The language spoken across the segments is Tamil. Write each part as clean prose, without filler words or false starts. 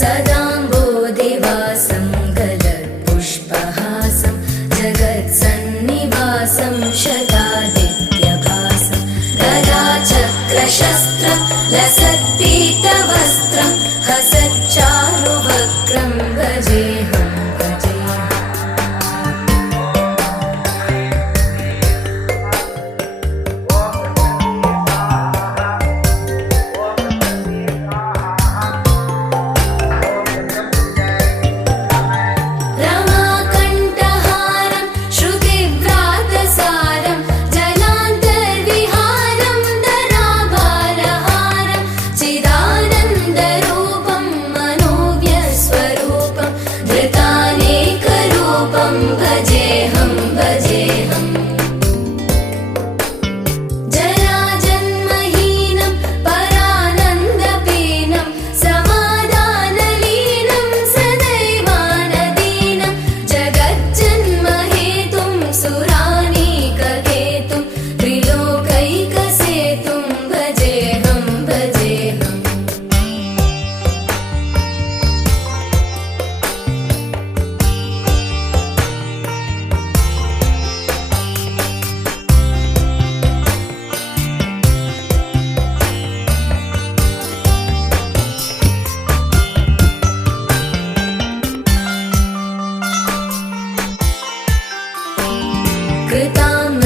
सदाम्बोधिवासं गलत्पुष्पहासं जगत्सन्निवासं शतादित्यभासं गदाचक्रशस्त्रं लसत्पीतवस्त्रं हसच्चारुवक्त्रं भजेऽहं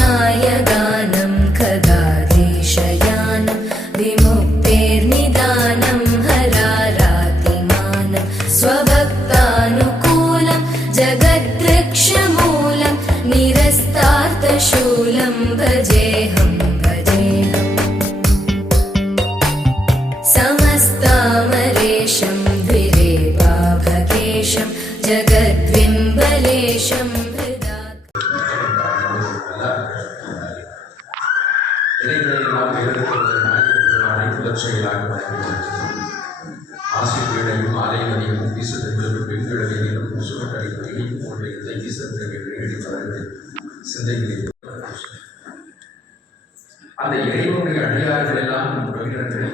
कृताम्नायगानं खगाधीशयानं विमुक्तेर्निदानं हरारातिमानं स्वभक्तानुकूलं जगद्वृक्षमूलं निरस्तार्थशूलं भजेऽहं समस्तामरेशं द्विरेवाभकेशं जगद्विम्बलेशं ஆசிரியர்களையும் ஆலயங்களையும் வீசுதல்களும் பெண்களவையிலும் சுவட்டடைகளையும் போன்ற இந்த ஈசர்கள் சிந்தைகளில் அந்த இறைவனுடைய அடியார்கள் எல்லாம் உறவினர்களை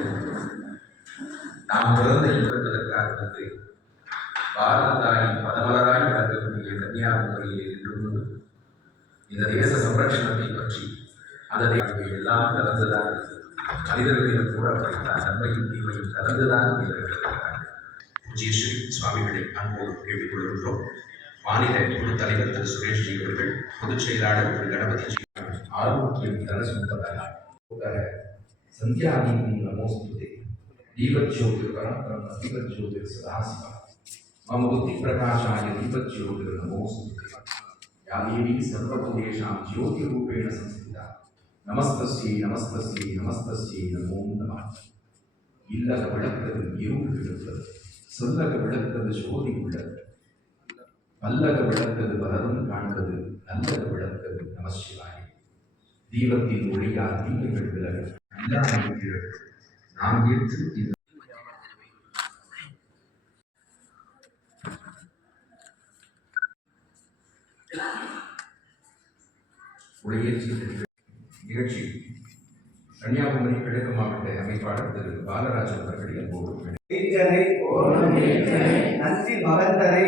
நாம் பிறந்த இறப்பதற்காக வந்து பாரதாயின் பதமலராய் வளர்க்கக்கூடிய கன்னியாகுமரியில் இன்று இந்த தேச சம்ரட்சணத்தை பற்றி அந்த எல்லாம் கலந்துதான் மனிதர்களிடம் கூட படித்தார் நன்மையும் தீமையும் கலந்துதான் பூஜ்ய ஸ்ரீ சுவாமிகளை அன்போடு கேட்டுக் கொள்கின்றோம். மாநில குழு தலைவர் திரு சுரேஷ் ஜி அவர்கள், பொதுச் செயலாளர் திரு கணபதி ஜி ஆரோக்கியம் தனசுந்தர சந்தியாதீபம் நமோஸ்துதே दीपज्योतिर्परं दीपज्योतिर्सदाशिवः मम बुद्धिप्रकाशाय दीपज्योतिर् नमोस्तुते या देवी सर्वभूतेषां ज्योतिरूपेण संस्थिता नमस्तस्यै नमस्तस्यै नमस्तस्यै नमो नमः இல்லக விளக்கது இருள் விழுத்தது சொல்லக விளக்கது சோதி உள்ளது பல்லக விளக்கது பலரும் காண்பது நல்லக விளக்கது நமசிவாய தீபத்தின் ஒளியால் தீமைகள் விலக நாம் ஏற்று நிகழ்ச்சி கன்னியாகுமரி கிழக்கு மாவட்ட அமைப்பாளர் திரு பாலராஜன் அவர்கள் என்போடு நன்றி மகந்தரை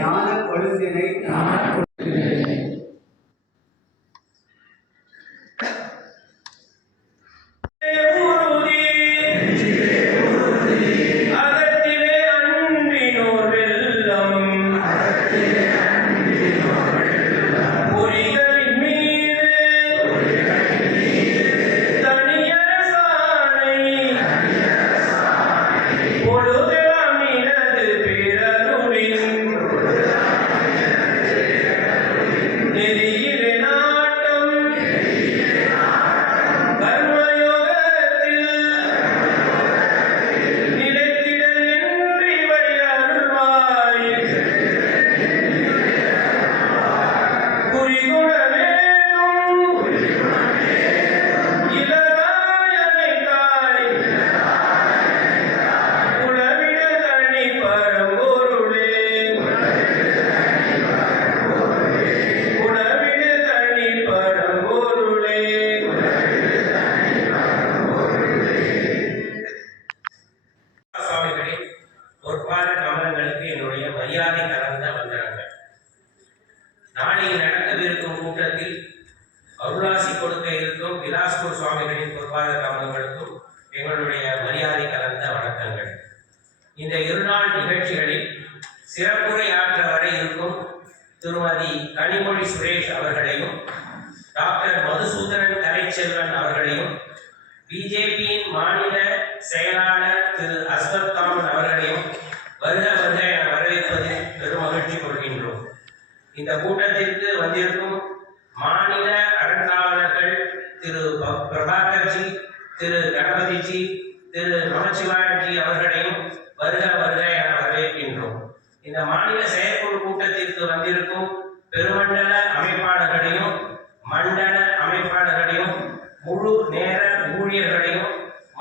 ஞான கொழுந்தினை இந்த இருநாள் நிகழ்ச்சிகளில் சிறப்புரையாற்ற வர இருக்கும் திருமதி கனிமொழி சுரேஷ் அவர்களையும் டாக்டர் மதுசூதனன் கலைச்செல்வன் அவர்களையும் பிஜேபியின் மாநில செயலாளர் திரு அஸ்வத்தாமன் அவர்களையும் வருக வருக என வரவேற்பதில் பெரும் மகிழ்ச்சி கொள்கின்றோம். இந்த கூட்டத்திற்கு வந்திருக்கும் மாநில அறங்காவலர்கள் திரு பிரபாகர்ஜி, திரு கணபதிஜி, திரு நமச்சிவாயன்ஜி அவர்களையும் வருக வருக என வரவேற்கின்றோம். இந்த மாநில செயற்குழு கூட்டத்திற்கு வந்திருக்கும் பெருமண்டல அமைப்பாளர்களையும் மண்டல அமைப்பாளர்களையும் முழு நேர ஊழியர்களையும்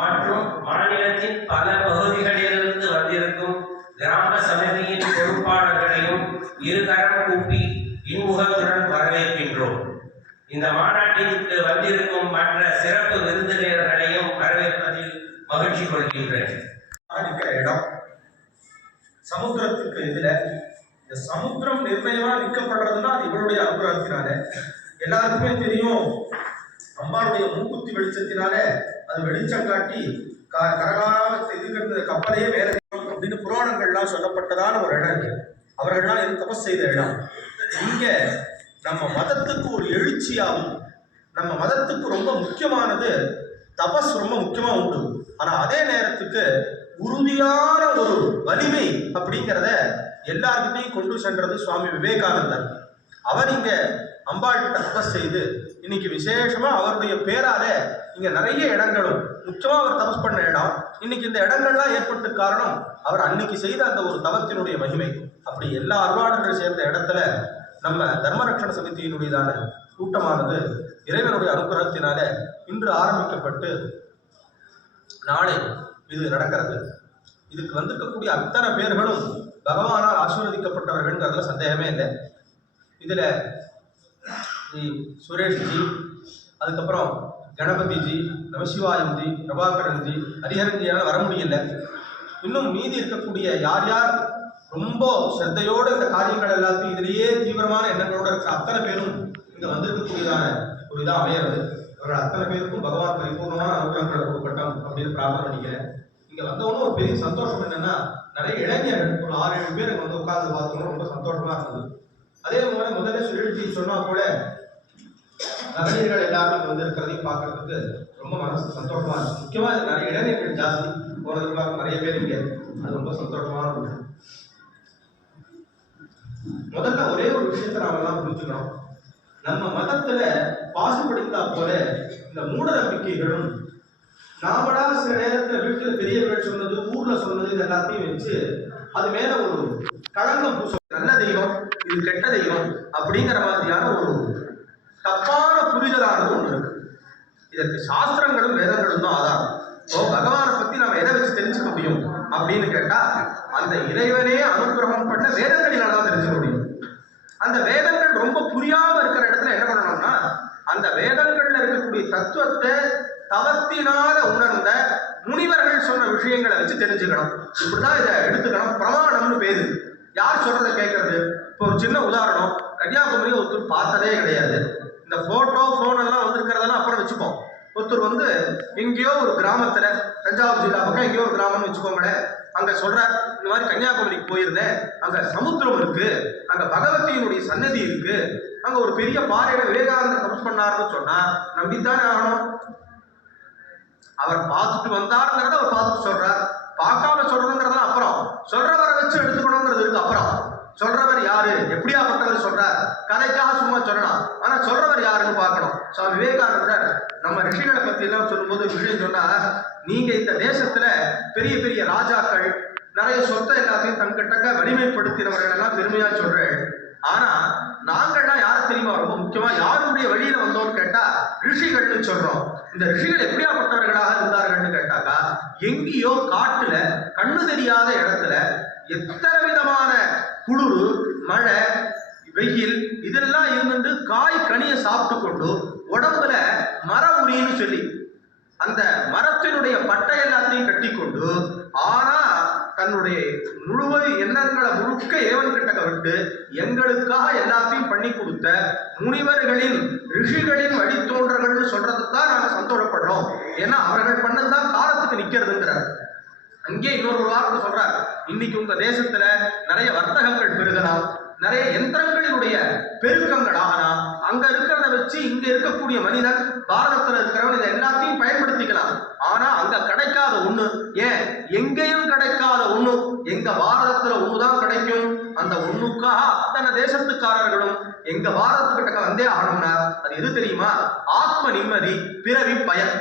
மற்றும் மாநிலத்தின் பல பகுதிகளிலிருந்து வந்திருக்கும் கிராம சமிதியின் பொறுப்பாளர்களையும் இருகரம் கூப்பி இன்முகத்துடன் வரவேற்கின்றோம். இந்த மாநாட்டிற்கு வந்திருக்கும் மற்ற சிறப்பு விருந்தினர்களையும் வரவேற்பதில் மகிழ்ச்சி கொள்கின்றேன். இடம் சமுத்திரத்துக்கு இதுல இந்த சமுத்திரம் நிர்ணயமா நிற்கப்படுறதுன்னா அது இவருடைய அனுகிரகத்தினால. எல்லாருக்குமே தெரியும், அம்பாளுடைய மூக்குத்தி வெளிச்சத்தினால அது வெளிச்சம் காட்டி கரகால இருக்கிற கப்பலையே வேற அப்படின்னு புராணங்கள்லாம் சொல்லப்பட்டதான ஒரு இடம் இருக்கு. அவர்கள்லாம் இது தபஸ் செய்த இடம். இங்க நம்ம மதத்துக்கு ஒரு எழுச்சியாகும். நம்ம மதத்துக்கு ரொம்ப முக்கியமானது தபஸ், ரொம்ப முக்கியமா உண்டு. ஆனா அதே நேரத்துக்கு உறுதியான ஒரு வலிமை அப்படிங்கிறத எல்லாருக்கிட்டையும் கொண்டு சென்றது சுவாமி விவேகானந்தர். அவர் இங்க அம்பாள்கிட்ட தபஸ் செய்து இன்னைக்கு விசேஷமா அவருடைய பேரால இங்க நிறைய இடங்களும், முக்கியமா அவர் தபஸ் பண்ண இடம், இன்னைக்கு இந்த இடங்கள்லாம் ஏற்பட்டு காரணம் அவர் அன்னைக்கு செய்த அந்த ஒரு தவத்தினுடைய மகிமை. அப்படி எல்லா அருளாளர்கள் சேர்ந்த இடத்துல நம்ம தர்மரட்சண சமிதியினுடையதான கூட்டமானது இறைவனுடைய அனுகிரகத்தினால இன்று ஆரம்பிக்கப்பட்டு நாளை இது நடக்கிறது. இதுக்கு வந்திருக்கக்கூடிய அத்தனை பேர்களும் பகவானால் ஆசீர்வதிக்கப்பட்டவர்கள்ங்கிறதுல சந்தேகமே இல்லை. இதுல சுரேஷ்ஜி, அதுக்கப்புறம் கணபதிஜி, நமசிவாயம்ஜி, பிரபாகரன்ஜி, ஹரிஹரன்ஜியால வர முடியல. இன்னும் மீதி இருக்கக்கூடிய யார் யார் ரொம்ப ஸ்ரத்தையோடு இந்த காரியங்கள் எல்லாத்தையும் இதிலேயே தீவிரமான எண்ணங்களோடு இருக்கிற அத்தனை பேரும் இங்க வந்திருக்கக்கூடியதான ஒரு இதாக அமையிறது. அவர்கள் அத்தனை பேருக்கும் பகவான் பரிபூர்ணமான அனுகிரகங்களை கொடுக்கட்டும் அப்படின்னு பிரார்த்தனை பண்ணிக்கிறேன். இங்க வந்தவொன்னும் ஒரு பெரிய சந்தோஷம் என்னன்னா, நிறைய இளைஞர்கள் ஒரு 6-7 பேர் வந்து உட்கார்ந்து பார்த்தோம்னா ரொம்ப சந்தோஷமா இருந்தது. அதே மாதிரி முதல்ல சுரேஷ்ஜி சொன்னா கூட நகரீர்கள் எல்லாரும் வந்து இருக்கிறதையும் பார்க்கறதுக்கு ரொம்ப மனசு சந்தோஷமா இருக்கு. முக்கியமா நிறைய இளைஞர்கள் ஜாஸ்தி போனதுக்காக நிறைய பேர் இங்க, அது ரொம்ப சந்தோஷமா இருக்கு. முதல்ல ஒரே ஒரு விஷயத்தை நாம எல்லாம் புரிஞ்சுக்கணும். நம்ம மதத்துல பாசுபடுத்தா போல இந்த மூட நம்பிக்கைகளும் நாமளா சில நேரத்துல வீட்டுல பெரியவர்கள் சொன்னது, ஊர்ல சொன்னது, இது எல்லாத்தையும் வச்சு அது மேல ஒரு களங்கம் பூச, நல்ல தெய்வம் இது கெட்ட தெய்வம் அப்படிங்கிற மாதிரியான ஒரு தப்பான புரிதலானது ஒன்று இருக்கு. இதற்கு சாஸ்திரங்களும் வேதங்களும் தான் ஆதாரம். பகவானை பத்தி நம்ம எதை வச்சு தெரிஞ்சுக்க முடியும் அப்படின்னு கேட்டா, அந்த இறைவனே அனுகிரகம் பண்ண வேதங்களினால தான் தெரிஞ்சுக்க முடியும். அந்த வேதங்கள் ரொம்ப புரியாம இருக்கிற இடத்துல என்ன பண்ணணும்னா, அந்த வேதங்கள்ல இருக்கக்கூடிய தத்துவத்தை தவத்தினால உணர்ந்த முனிவர்கள் சொன்ன விஷயங்களை வச்சு தெரிஞ்சுக்கணும். இப்படிதான் இதை எடுத்துக்கணும். பிரமாணம்னு பேரு. யார் சொல்றதை கேட்கறது? இப்போ ஒரு சின்ன உதாரணம், கன்னியாகுமரி ஒருத்தர் பார்த்ததே கிடையாது. இந்த போட்டோ போன் எல்லாம் வந்திருக்கிறதெல்லாம் அப்புறம் வச்சுப்போம். ஒருத்தர் வந்து எங்கேயோ ஒரு கிராமத்துல, தஞ்சாவூர் ஜில்லா பக்கம் எங்கேயோ ஒரு கிராமம்னு வச்சுக்கோங்களேன், அங்க சொல்ற இந்த மாதிரி கன்னியாகுமரிக்கு போயிருந்தேன், அங்க சமுத்திரம் இருக்கு, அங்க பகவதியினுடைய சன்னதி இருக்கு, அங்க ஒரு பெரிய பாறையில விவேகானந்தர் தபஸ் பண்ணாருன்னு சொன்னா நம்பித்தானே ஆகணும். அவர் பார்த்துட்டு வந்தாருங்கிறத அவர் பார்த்துட்டு சொல்றார், பார்க்காம சொல்றதுங்கிறதெல்லாம் அப்புறம், சொல்றவரை வச்சு எடுத்துக்கணுங்கிறது இருக்கு. அப்புறம் சொல்றவர் யாரு, எப்படியாப்பட்டவர் சொல்றார், கதைக்காக சும்மா சொல்லலாம், ஆனா சொல்றவர் யாருன்னு பார்க்கணும். சுவாமி விவேகானந்தர் நம்ம ரிஷிகளை பத்தி எல்லாம் சொல்லும்போது விஷயம் சொன்னா, நீங்க இந்த தேசத்துல பெரிய பெரிய ராஜாக்கள் நிறைய சொத்தை எல்லாத்தையும் தங்கிட்ட வலிமைப்படுத்தினவர்கள் எல்லாம் பெருமையா சொல்றேன். ஆனா நாங்கள்லாம் யாரு தெரியுமா, ரொம்ப முக்கியமா யாருடைய வழியில வந்தோம்னு கேட்டா ரிஷிகள்னு சொல்றோம். இந்த ரிஷிகள் எப்படியாப்பட்டவர்களாக இருந்தார்கள்னு கேட்டாக்கா, எங்கேயோ காட்டுல கண்ணு தெரியாத இடத்துல எத்தனை விதமான குளிர், மழை, வெயில் இதெல்லாம் இருந்துட்டு காய் கனியை சாப்பிட்டு கொண்டு உடம்புல மர உரின்னு சொல்லி அந்த மரத்தினுடைய பட்டை எல்லாத்தையும் கட்டி கொண்டு, ஆனா தன்னுடைய முழுவதி எண்ணங்களை முழுக்க இறைவன் கிட்ட விட்டு எங்களுக்காக எல்லாத்தையும் பண்ணி கொடுத்த முனிவர்களின் ரிஷிகளின் வழித்தோன்றர்கள் சொல்றதுக்கு தான் நாங்க சந்தோஷப்படுறோம். ஏன்னா அவர்கள் பண்ணதுதான் காலத்துக்கு நிக்கிறதுங்கிறார். அங்கே இன்னொரு வார்த்தை சொல்றார், இன்னைக்கு உங்க தேசத்துல நிறைய வர்த்தகங்கள் பெருகலாம், நிறைய யந்திரங்களினுடைய பெருக்கங்கள் ஆகலாம். அங்க இருக்கிறத வச்சு இங்க இருக்கக்கூடிய மனிதன் பாரதத்துல இருக்கிறவன் இதை எல்லாத்தையும் பயன்படுத்திக்கலாம். ஆனா அங்க கிடைக்காத ஒண்ணு, ஏன் எங்கேயும் கிடைக்காத ஒண்ணு எங்க பாரதத்துல ஒண்ணுதான் கிடைக்கும். அந்த ஒண்ணுக்காக அத்தனை தேசத்துக்காரர்களும் எங்க பாரதத்துக்கிட்ட வந்தே ஆகணும்னா அது எது தெரியுமா? ஆத்ம நிம்மதி, பிறவி பயன்.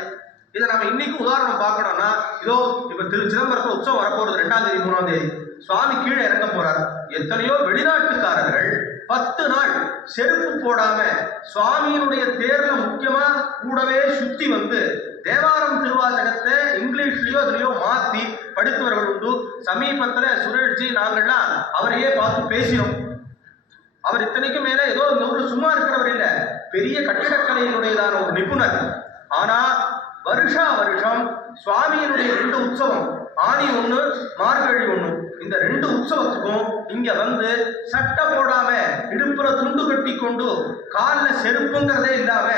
இதை நம்ம இன்னைக்கு உதாரணம் பார்க்கணும்னா, இதோ இப்ப சிதம்பரத்துல உற்சவம் வரப்போறது 2ஆம் தேதி 3ஆம் தேதி சுவாமி கீழே இறங்க போறார். எத்தனையோ வெளிநாட்டுக்காரர்கள் 10 நாள் செருப்பு போடாம சுவாமியினுடைய தேர்ல முக்கியமா கூடவே சுத்தி வந்து தேவாரம் திருவாசகத்தை இங்கிலீஷ்லயோ அதுலயோ மாத்தி படித்தவர்கள் உண்டு. சமீபத்துல சுரேஷ்ஜி நாங்கள்லாம் அவரையே பார்த்து பேசினோம். அவர் இத்தனைக்கும் மேல ஏதோ இந்த ஊர்ல சும்மா இருக்கிறவர் இல்ல, பெரிய கட்டிடக்கலையினுடையதான ஒரு நிபுணர். ஆனா வருஷா வருஷம் சுவாமியினுடைய 2 உற்சவம், ஆனி 1 மார்கழி 1, இந்த 2 உற்சவத்துக்கும் இங்க வந்து சட்டை போடாம இடுப்புல துண்டு கட்டி கொண்டு காலில் செருப்புங்கிறதே இல்லாம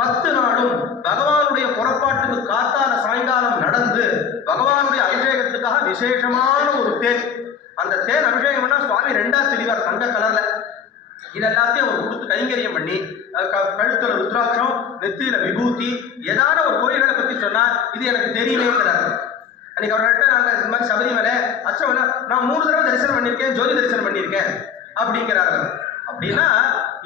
10 நாளும் பகவானுடைய புறப்பாட்டுக்கு காத்தால சாயங்காலம் நடந்து பகவானுடைய அபிஷேகத்துக்காக விசேஷமான ஒரு தேன். அந்த தேன் அபிஷேகம்னா சுவாமி 2ஆ தெரிவார் தங்க கலர்ல. இதெல்லாத்தையும் அவர் கொடுத்து கைங்கரியம் பண்ணி கழுத்துல ருத்ராட்சம், நெத்தியில விபூதி, ஏதான ஒரு கோயில்களை பத்தி சொன்னா இது எனக்கு தெரியுமேங்கிறார். அன்னைக்கு அவர்கிட்ட நாங்க இந்த மாதிரி சபரிமலை அச்சவன நான் 3 தடவை தரிசனம் பண்ணியிருக்கேன், ஜோதி தரிசனம் பண்ணியிருக்கேன் அப்படிங்கிறார்கள். அப்படின்னா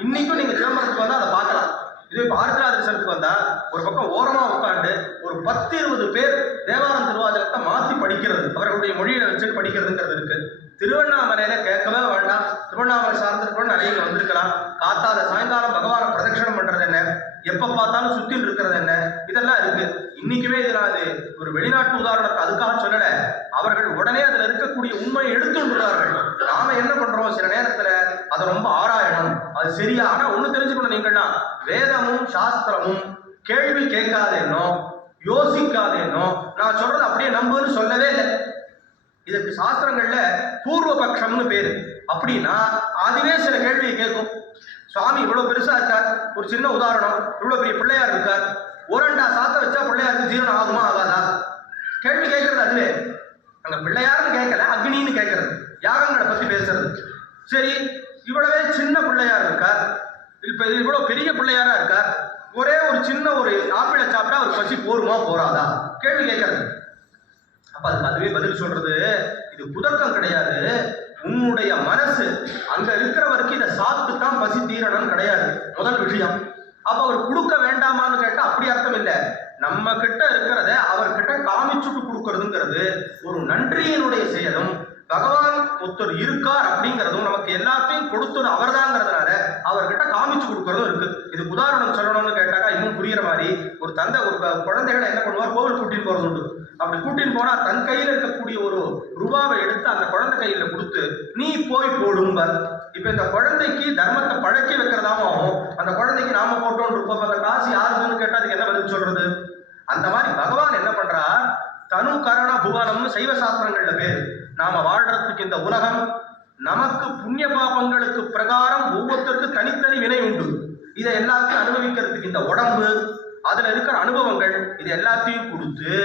இன்னைக்கும் நீங்க சிதம்பரத்துக்கு வந்தா அதை பார்க்கலாம். இதுவே இப்போ ஆர்த்திரா தரிசனத்துக்கு வந்தா ஒரு பக்கம் ஓரமா உட்காந்து ஒரு 10-20 பேர் தேவாரம் திருவாசகத்தை மாத்தி படிக்கிறது, அவர்களுடைய மொழியில வச்சு படிக்கிறதுங்கிறது இருக்கு. திருவண்ணாமலையில கேட்கவே வேண்டாம். திருவண்ணாமலை சார்ந்திருக்கணும் நிறைய வந்திருக்கலாம். காத்தால சாயங்காலம் பகவானை பிரதட்சணம் பண்றது என்ன, எப்ப பார்த்தாலும் சுத்தில் இருக்கிறது என்ன, இதெல்லாம் இருக்கு. இன்னைக்குமே இது நான் ஒரு வெளிநாட்டு உதாரணத்தை அதுக்காக சொல்லல. அவர்கள் உடனே அதுல இருக்கக்கூடிய உண்மையை எடுத்துள்ளார்கள். நாம என்ன பண்றோம், சில நேரத்துல அதை ரொம்ப ஆராயணும், அது சரியா. ஆனா ஒண்ணு தெரிஞ்சுக்கணும், நீங்கள்னா வேதமும் சாஸ்திரமும் கேள்வி கேட்காதேனோ யோசிக்காதேனோ நான் சொல்றது அப்படியே நம்புன்னு சொல்லவே இல்லை. இதற்கு சாஸ்திரங்கள்ல பூர்வபக்ஷம்னு பேரு. அப்படின்னா அதுவே சில கேள்வியை கேட்கும். சுவாமி இவ்வளவு பெருசா இருக்கார், ஒரு சின்ன உதாரணம், இவ்வளவு பெரிய பிள்ளையார் இருக்கார், 1/2 சாத்த வச்சா பிள்ளையாருக்கு ஜீரணம் ஆகுமா ஆகாதா கேள்வி கேட்கறது. அதுவே அங்க பிள்ளையார்னு கேட்கல, அக்னின்னு கேட்கறது, யாகங்களை பத்தி பேசுறது. சரி, இவ்வளவே சின்ன பிள்ளையார் இருக்கார், இப்ப இவ்வளவு பெரிய பிள்ளையாரா இருக்கார், ஒரே ஒரு சின்ன ஒரு ஆப்பிளை சாப்பிட்டா ஒரு பசி போருமா போறாதா கேள்வி கேட்கறது. அப்ப அதுவே பதில் சொல்றது, இது புதர்க்கம் கிடையாது. உன்னுடைய மனசு அங்க இருக்கிறவருக்கு இதை சாப்பிட்டு தான் பசி தீரணும் கிடையாது முதல் விஷயம். அப்ப அவர் கொடுக்க வேண்டாமான்னு கேட்டா அப்படி அர்த்தம் இல்லை. நம்ம கிட்ட இருக்கிறத அவர்கிட்ட காமிச்சுட்டு கொடுக்கறதுங்கிறது ஒரு நன்றியினுடைய செயலும். பகவான் ஒருத்தர் இருக்கார் அப்படிங்கிறதும் நமக்கு எல்லாத்தையும் கொடுத்தது அவர் தாங்கிறதுனால அவர்கிட்ட காமிச்சு கொடுக்கறதும் இருக்கு. இது உதாரணம் சொல்லணும்னு கேட்டாக்கா இன்னும் புரியுற மாதிரி, ஒரு தந்தை ஒரு குழந்தைகளை என்ன பண்ணுவார், கோவில் கூட்டின்னு போறது உண்டு. அப்படி கூட்டின்னு போனா தன் கையில இருக்கக்கூடிய ஒரு ரூபாவை எடுத்து அந்த குழந்தை கையில கொடுத்து நீ போய் போடும்பர். இப்ப இந்த குழந்தைக்கு தர்மத்தை பழக்கி வைக்கிறதாவும் அந்த குழந்தைக்கு நாம போட்டோன்னு இருப்போம். அந்த காசு யாருக்குன்னு கேட்டா அதுக்கு என்ன பதில் சொல்றது? அந்த மாதிரி பகவான் என்ன பண்றார், தனு கரண புவனம்னு சைவ சாஸ்திரங்கள்ல பேரு. நாம வாழ்றதுக்கு இந்த உலகம் நமக்கு புண்ணிய பாபங்களுக்கு பிரகாரம் ஒவ்வொருத்தருக்கு தனித்தனி வினை உண்டு. இதை எல்லாத்தையும் அனுபவிக்கிறதுக்கு இந்த உடம்பு, அதுல இருக்கிற அனுபவங்கள், இது எல்லாத்தையும் கொடுத்து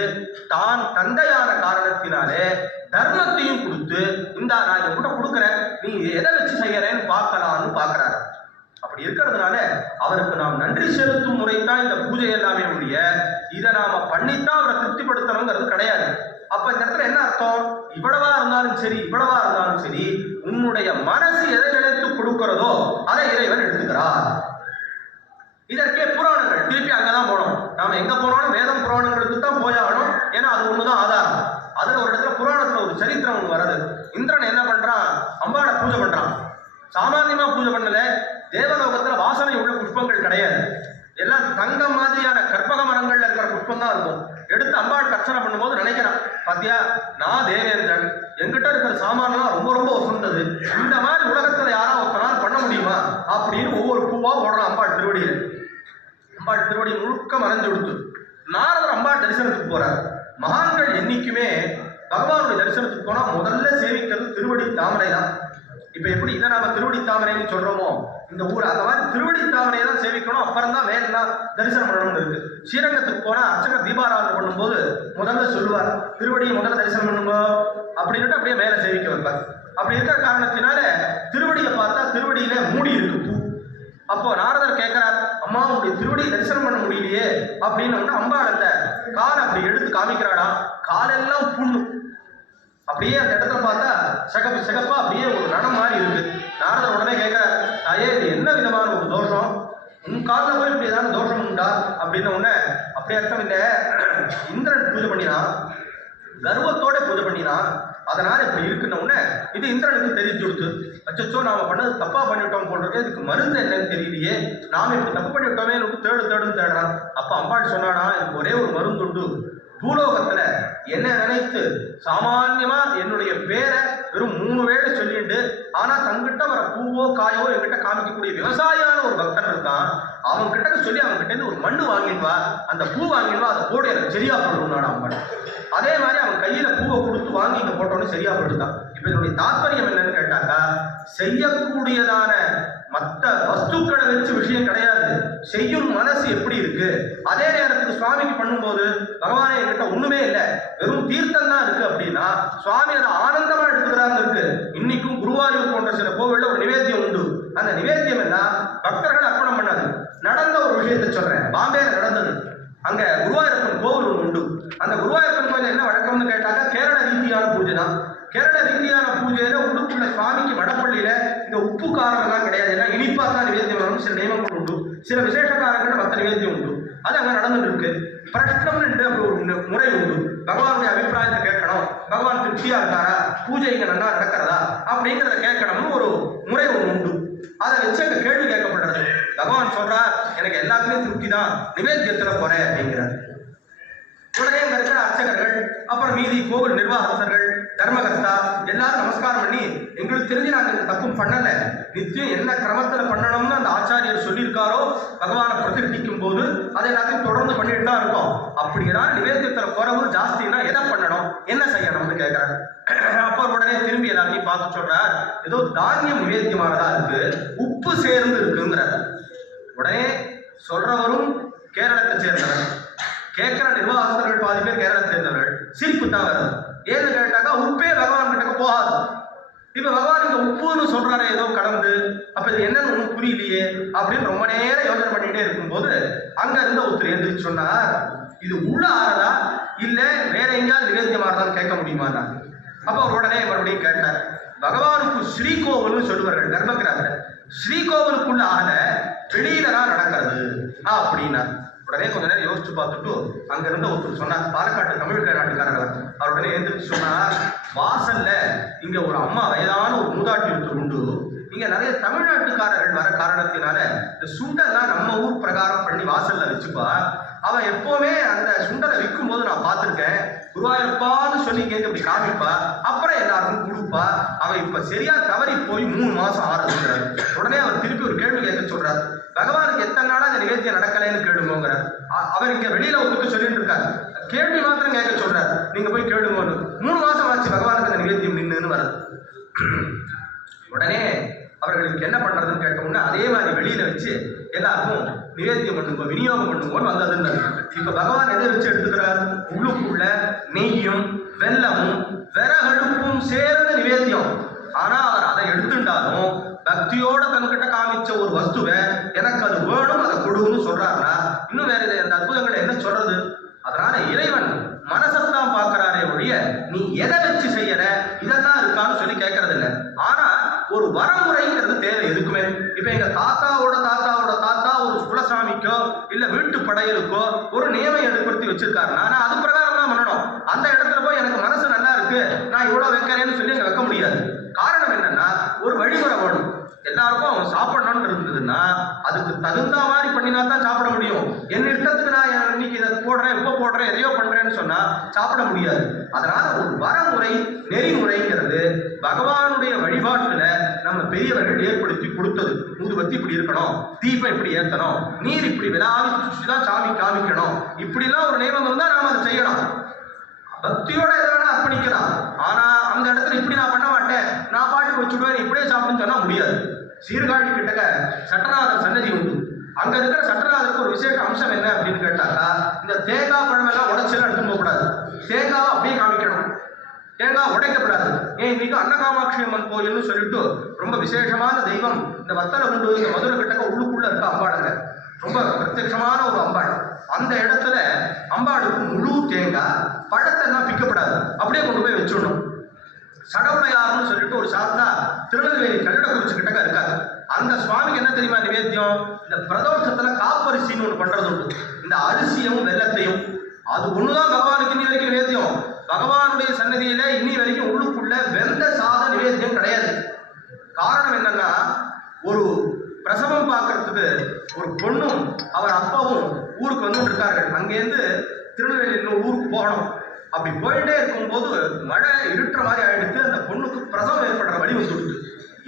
தான் தந்தையான காரணத்தினாலே தர்மத்தையும் கொடுத்து இந்த நான் இதை கூட கொடுக்குறேன், நீ எதை வச்சு செய்யறேன்னு பார்க்கலான்னு பார்க்கிறாரு. அப்படி இருக்கிறதுனால அவருக்கு நாம் நன்றி செலுத்தும் முறைதான் இந்த பூஜை எல்லாமே உடைய. இதை நாம பண்ணித்தான் அவரை திருப்திப்படுத்தணுங்கிறது கிடையாது. அப்ப இந்த இடத்துல என்ன அர்த்தம், இவ்வளவா இருந்தாலும் சரி இவ்வளவா இருந்தாலும் சரி உன்னுடைய மனசு எதை நினைத்து கொடுக்கிறதோ அதை இறைவன் எடுத்துக்கிறார். இதற்கே புராணங்கள் திருப்பி அங்கதான் போனோம். நாம எங்க போனாலும் வேதம் புராணங்களுக்கு தான் போயாகணும். ஏன்னா அது ஒண்ணுதான் ஆதாரம். அதுல ஒரு இடத்துல புராணத்துல ஒரு சரித்திரம் ஒண்ணு வருது. இந்திரன் என்ன பண்றான், அம்பாளை பூஜை பண்றான். சாமானியமா பூஜை பண்ணல, தேவலோகத்துல வாசனை உள்ள புஷ்பங்கள் கிடையாது, எல்லாம் தங்கம் மாதிரியான கற்பக மரங்கள்ல இருக்கிற புஷ்பம் தான் இருக்கும். எடுத்து அம்பாள் அர்ச்சனை பண்ணும்போது நினைக்கிறான், பாத்தியா நான் தேவேந்திரன், என்கிட்ட இருக்கிற சாமான்லாம் ரொம்ப ரொம்ப உசந்தது, இந்த மாதிரி உலகத்துல யாராவது ஒருத்தனால் பண்ண முடியுமா அப்படின்னு ஒவ்வொரு பூவா போடுறான் அம்பாள் திருவடியில. அம்பாள் திருவடி முழுக்க மறைஞ்சு கொடுத்து நாரதர் அம்பாள் தரிசனத்துக்கு போறார். மகான்கள் என்னைக்குமே பகவானுடைய தரிசனத்துக்கு போனா முதல்ல சேவிக்கிறது திருவடி தாமரை தான். இப்ப எப்படி இதை நாம திருவடி தாமரைன்னு சொல்றோமோ இந்த ஊர் அந்த மாதிரி திருவடி தாமரையை தான் சேவிக்கணும், அப்புறம் தான் மேலாம் தரிசனம் பண்ணணும்னு இருக்கு. ஸ்ரீரங்கத்துக்கு போனா அர்ச்சகர் தீபாராதனை பண்ணும்போது முதல்ல சொல்லுவார் திருவடியை முதல்ல தரிசனம் பண்ணுங்க அப்படின்ட்டு அப்படியே மேல சேவிக்க வைப்பார். அப்படி இருக்கிற காரணத்தினால திருவடியை பார்த்தா திருவடியில மூடி இருக்கு பூ. அப்போ நாரதர் கேட்கிறார், அம்மா உங்களுடைய திருவடியை தரிசனம் பண்ண முடியலையே அப்படின்னு அம்பாள் அந்த காலை அப்படி எடுத்து காமிக்கிறாடா, காலெல்லாம் புண்ணு. அப்படியே அந்த இடத்துல பார்த்தா சிகப்பு சிகப்பா அப்படியே ஒரு நடம் மாதிரி இருக்கு. நாரதர் உடனே கேட்கிறார், தாயே இது என்ன விதமான ஒரு தோஷம், உன் காலில் போய் இப்படி ஏதாவது தோஷம் உண்டா அப்படின்னு உடனே அப்படி அர்த்தம் இல்லை, இந்திரன் பூஜை பண்ணினான், கர்வத்தோட பூஜை பண்ணினான், அதனால இப்படி இருக்குன்னு உடனே இது இந்திரனுக்கு தெரிஞ்சு கொடுத்து, அச்சோ நாம பண்ணது தப்பா பண்ணிவிட்டோம் போன்றது, இதுக்கு மருந்து என்னன்னு தெரியலையே, நாம இப்படி தப்பு பண்ணிவிட்டோமே தேடுன்னு தேடுறான். அப்ப அம்பாள் சொன்னானா, இதுக்கு ஒரே ஒரு மருந்து உண்டு, பூலோகத்துல என்ன நினைத்து சாமான்யமா என்னுடைய பேரை வெறும் 3 வேளை சொல்லிட்டு ஆனா தங்கிட்ட வர பூவோ காயோ என்கிட்ட காமிக்கக்கூடிய விவசாயியான ஒரு பக்தன் இருக்கான், அவன் கிட்ட சொல்லி அவன் கிட்ட இருந்து ஒரு மண்ணு வாங்கிடுவா, அந்த பூ வாங்கிடுவா, அதை போட எனக்கு சரியா போடுவான் அவன். அதே மாதிரி அவன் கையில பூவை கொடுத்து வாங்கி இங்க போட்டோன்னு சரியா போடுதான். இப்ப என்னுடைய தாற்பயம் என்னன்னு கேட்டாக்கா, செய்யக்கூடியதான மற்ற வஸ்துக்களை வச்சு விஷயம் கிடையாது, செய்யும் மனசு எப்படி இருக்கு. அதே நேரத்துக்கு சுவாமிக்கு பண்ணும்போது பகவானே என்கிட்ட ஒண்ணுமே இல்லை, வெறும் தீர்த்தம் தான் இருக்கு அப்படின்னா சுவாமி அதை ஆனந்தமா எடுத்துக்கிறாங்க இருக்கு. இன்னைக்கும் குருவாயூர் போன்ற சில கோவில்ல ஒரு நிவேத்தியம் உண்டு. அந்த நிவேத்தியம் என்ன, பக்தர்கள் அர்ப்பணம் பண்ணாது. நடந்த ஒரு விஷயத்தை சொல்றேன், பாம்பேல நடந்தது. அங்க குருவாயூரப்பன் கோவில் ஒன்று உண்டு. அந்த குருவாயூரப்பன் கோவில் என்ன வழக்கம்னு கேட்டாக்கா கேரள ரீதியான பூஜை தான். கேரள ரீதியான பூஜையில உள்ளுக்குள்ள சுவாமிக்கு வடப்பள்ளியில இந்த உப்பு காரம் எல்லாம் கிடையாது, ஏன்னா இனிப்பா தான் நிவேத்தியம் வரும். சில நியமங்கள் உண்டு, சில விசேஷ காரங்கள் மற்ற நிவேத்தியம் உண்டு. அது அங்க நடந்துட்டு இருக்கு. பிரஷ்னம் என்று ஒரு முறை உண்டு. பகவானுடைய அபிப்பிராயத்தை கேட்கணும், பகவான் திருப்தியா இருக்காரா, பூஜை இங்க நல்லா நடக்கிறதா அப்படிங்கிறத கேட்கணும்னு ஒரு முறை ஒன்று உண்டு. அதை வச்சு அங்க கேள்வி கேட்கப்படுறது. பகவான் சொல்றார், எனக்கு எல்லாத்துலயும் திருப்தி தான், நிவேத்தியத்துல போறேன் அப்படிங்கிறார். உடனே அங்க இருக்கிற அர்ச்சகர்கள், அப்புறம் மீதி கோவில் நிர்வாகஸ்தர்கள், தர்மகர்த்தா எல்லாரும் நமஸ்காரம் பண்ணி, எங்களுக்கு தெரிஞ்சு நாங்க இந்த தப்பும் பண்ணல, நிச்சயம் என்ன கிரமத்துல பண்ணணும்னு அந்த ஆச்சாரியர் சொல்லியிருக்காரோ பகவானை பிரதிஷ்டிக்கும் போது அதை எல்லாத்தையும் தொடர்ந்து பண்ணிட்டு தான் இருக்கோம். அப்படிதான் நிவேத்தியத்துல போறவங்க ஜாஸ்தின்னா எதை பண்ணணும், என்ன செய்யணும்னு கேட்கிறார். அப்ப உடனே திரும்பி எல்லாத்தையும் பார்த்து சொல்றார், ஏதோ தானியம் நிவேத்தியமானதா இருக்கு, உப்பு சேர்ந்து இருக்குங்கிறார். உடனே சொல்றவரும் கேரளத்தை சேர்ந்தவர், கேட்கிற நிர்வாகஸ்தர்கள் பாதி பேர் கேரளத்தை சேர்ந்தவர்கள். சிரிப்பு தான் வருது. ஏன்னு கேட்டாக்கா உப்பே பகவான் கிட்ட போகாது. இப்ப பகவான் இந்த உப்புன்னு சொல்றாரு ஏதோ கலந்து, அப்ப இது என்னன்னு ஒன்றும் புரியலையே அப்படின்னு ரொம்ப நேரம் யோசனை பண்ணிட்டே இருக்கும்போது அங்க இருந்த ஒருத்தர் எழுந்திரிச்சு சொன்னார், இது உள்ள ஆறதா இல்ல வேற எங்கேயாவது நிவேத்தியமாறதான்னு கேட்க முடியுமா? அப்ப அவர் உடனே மறுபடியும் கேட்டார், பகவானுக்கு ஸ்ரீகோவில்னு சொல்லுவார்கள் கர்ப்பகிரகத்தை, ஸ்ரீகோவிலுக்குள்ள ஆன வெளியில தான் நடக்கிறது அப்படின்னா. உடனே கொஞ்ச நேரம் யோசிச்சு பார்த்துட்டு அங்க இருந்த ஒருத்தர் சொன்னார், பாலக்காட்டு தமிழ் நாட்டுக்காரர், அவர் உடனே எழுந்திரிச்சு சொன்னார், வாசல்ல இங்க ஒரு அம்மா வயதான ஒரு மூதாட்டி ஒருத்தர் உண்டு, இங்க நிறைய தமிழ்நாட்டுக்காரர்கள் வர காரணத்தினால இந்த சுண்டெல்லாம் நம்ம ஊர் பிரகாரம் பண்ணி வாசல்ல வச்சுப்பா, அவன் எப்பவுமே அந்த சுண்டலை விற்கும் போது நான் பார்த்திருக்கேன், குருவாயூரப்பான்னு சொல்லி இங்கே இப்படி காமிப்பா, அப்புறம் எல்லாருக்கும் கொடுப்பா, அவன் இப்ப சரியா தவறி போய் 3 மாசம் ஆரம்பிக்கிறார். உடனே அவர் திருப்பி ஒரு கேள்வி கேட்க சொல்றாரு, பகவானுக்கு எத்தனை நாளா இந்த நிவேத்தியம் நடக்கலைன்னு கேளுங்கிறார். அவர் இங்க வெளியில ஒருத்தர் சொல்லிட்டு இருக்காரு, கேள்வி மாத்திரம் கேட்க சொல்றாரு, நீங்க போய் கேளுங்கன்னு. 3 மாசம் ஆச்சு பகவானுக்கு அந்த நிவேத்தியம் நின்றுன்னு வருது. உடனே அவர்களுக்கு என்ன பண்றதுன்னு கேட்டோம்னா அதே மாதிரி வெளியில வச்சு எல்லாருக்கும் நிவேத்தியம் பண்ணுங்க, விநியோகம் பண்ணுங்கன்னு வந்ததுன்னு. இப்ப பகவான் எதை வச்சு எடுத்துக்கிறார், உள்ளுக்குள்ள நெய்யும் வெல்லமும் விறகடுப்பும் சேர்ந்த நிவேத்தியம். ஆனா அவர் அதை எடுத்துட்டாலும் பக்தியோட தன்கிட்ட காமிச்ச ஒரு வஸ்துவை எனக்கு அது வேணும் அதை கொடுன்னு சொல்றாருன்னா இன்னும் வேற இந்த அற்புதங்களை என்ன சொல்றது. அதனால இறைவன் மனசத்தான் பார்க்கிறாரே ஒழிய நீ எதை வச்சு செய்யற இதெல்லாம் இருக்கான்னு சொல்லி கேட்கறது இல்லை. ஆனா ஒரு வரமுறைங்கிறது தேவை எதுக்குமே. இப்ப எங்க தாத்தாவோட தாத்தாவோட தாத்தா ஒரு குலசாமிக்கோ இல்ல வீட்டு படையலுக்கோ ஒரு நியமம் ஏற்படுத்தி வச்சிருக்காருன்னா நான் அது பிரகாரம் தான் பண்ணணும். அந்த இடத்துல போய் எனக்கு மனசு நல்லா இருக்கு நான் இவ்வளவு வைக்கிறேன்னு சொல்லி அங்க வைக்க முடியாது. காரணம் என்னன்னா ஒரு வழிமுறை வேணும். எல்லாருக்கும் அவன் சாப்பிடணும்னு இருந்ததுன்னா அதுக்கு தகுந்த மாதிரி பண்ணினா தான் சாப்பிட முடியும். என் இஷ்டத்துக்கு நான் இன்னைக்கு இதை போடுறேன் இப்ப போடுறேன் எதையோ பண்றேன்னு சொன்னா சாப்பிட முடியாது. அதனால ஒரு வரமுறை நெறிமுறைங்கிறது பகவானுடைய வழிபாட்டுல நம்ம பெரியவர்கள் ஏற்படுத்தி கொடுத்தது. ஊதுபத்தி இப்படி இருக்கணும், தீபம் இப்படி ஏற்றணும், நீர் இப்படி விழாவிதான் சாமி காமிக்கணும், இப்படிலாம் ஒரு நியமம் இருந்தா நாம அதை செய்யணும். பக்தியோட எதை வேணா அர்ப்பணிக்கலாம். ஆனா அந்த இடத்துல இப்படி நான் பண்ண மாட்டேன், நான் பாட்டுக்கு முடிச்சுடுவேன் இப்படியே சாப்பிடுன்னு சொன்னா முடியாது. சீர்காழி கிட்டக்க சட்டநாதர் சன்னதி உண்டு. அங்க இருக்கிற சட்டநாதருக்கு ஒரு விசேஷ அம்சம் என்ன அப்படின்னு கேட்டாக்கா, இந்த தேங்காய் பழம் எல்லாம் உடைச்செல்லாம் எடுத்து போகக்கூடாது. தேங்காவை அப்படியே காமிக்கணும், தேங்காய் உடைக்கப்படாது. ஏன் இன்னைக்கு அன்னகாமாட்சி அம்மன் கோயில்னு சொல்லிட்டு ரொம்ப விசேஷமான தெய்வம் இந்த வத்தலை குண்டு இந்த மதுரை கிட்டக்க உள்ளுக்குள்ள இருக்க அம்பாளுங்க, ரொம்ப பிரத்யட்சமான ஒரு அம்பாள். அந்த இடத்துல அம்பாளுக்கு முழு தேங்காய் பழத்தை எல்லாம் பிக்கப்படாது, அப்படியே கொண்டு போய் வச்சுடணும். சடவுடையார்னு சொல்லிட்டு ஒரு சாஸ்தா திருநெல்வேலி கல்லடக்குறிச்சி கிட்டக்க இருக்காரு. அந்த சுவாமிக்கு என்ன தெரியுமா நிவேத்தியம்? இந்த பிரதோஷத்துல காப்பரிசின்னு ஒன்று பண்றது உண்டு. இந்த அரிசியும் வெள்ளத்தையும் அது ஒண்ணுதான் பகவானுக்கு இன்னி வரைக்கும் நிவேத்தியம். பகவானுடைய சன்னதியில இன்னி வரைக்கும் உள்ளுக்குள்ள வெந்த சாத நிவேத்தியம் கிடையாது. காரணம் என்னன்னா, ஒரு பிரசவம் பார்க்கறதுக்கு ஒரு பொண்ணும் அவர் அப்பாவும் ஊருக்கு வந்து இருக்கார்கள். அங்கேருந்து திருநெல்வேலி இன்னொரு ஊருக்கு போகணும். அப்படி போயிட்டே இருக்கும்போது மழை இருட்டுற மாதிரி ஆயிடுத்து. அந்த பொண்ணுக்கு பிரசவம் ஏற்படுற வழி வந்துடுது.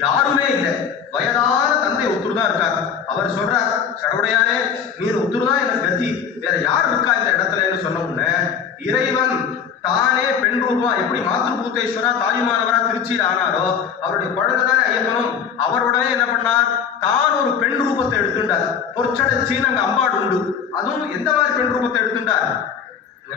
யாருமே இல்லை, வயதான தந்தை ஒத்துரு தான் இருக்காரு. அவர் சொல்றார், சடவுடையாரே நீர் ஒத்துரு தான் எனக்கு கதி, வேற யார் இருக்கா இந்த இடத்துலன்னு சொன்ன உடனே இறைவன் தானே பெண் ரூபா எப்படி மாத்ருபூதேஸ்வரா தாயுமானவரா திருச்சியில் ஆனாரோ அவருடைய குழந்தை தானே ஐயப்பனும். அவர் உடனே என்ன பண்ணார், தான் ஒரு பெண் ரூபத்தை எடுத்துட்டார். பொற்சடச்சின்னு அங்க அம்பாடு உண்டு. அதுவும் எந்த மாதிரி பெண் ரூபத்தை எடுத்துட்டார்,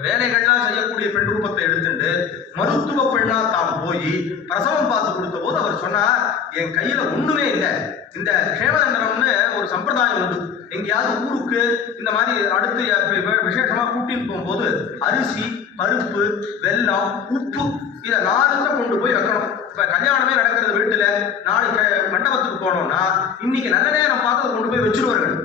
வேலைகள்லாம் செய்யக்கூடிய பெண் ரூபத்தை எடுத்துட்டு மருத்துவ பெண்ணா தாம் போய் பிரசவம் பார்த்து கொடுத்த போது அவர் சொன்னார், என் கையில ஒண்ணுமே இல்லை. இந்த கேவலந்தனம்னு ஒரு சம்பிரதாயம் உண்டு. எங்கேயாவது ஊருக்கு இந்த மாதிரி அடுத்து விசேஷமா கூட்டின்னு போகும்போது அரிசி, பருப்பு, வெல்லம், உப்பு இதை 4 கொண்டு போய் வைக்கணும். இப்ப கல்யாணமே நடக்கிறது வீட்டுல, நாளைக்கு மண்டபத்துக்கு போனோம்னா இன்னைக்கு நல்ல நேரம் பார்த்து கொண்டு போய் வச்சிருவார்கள்.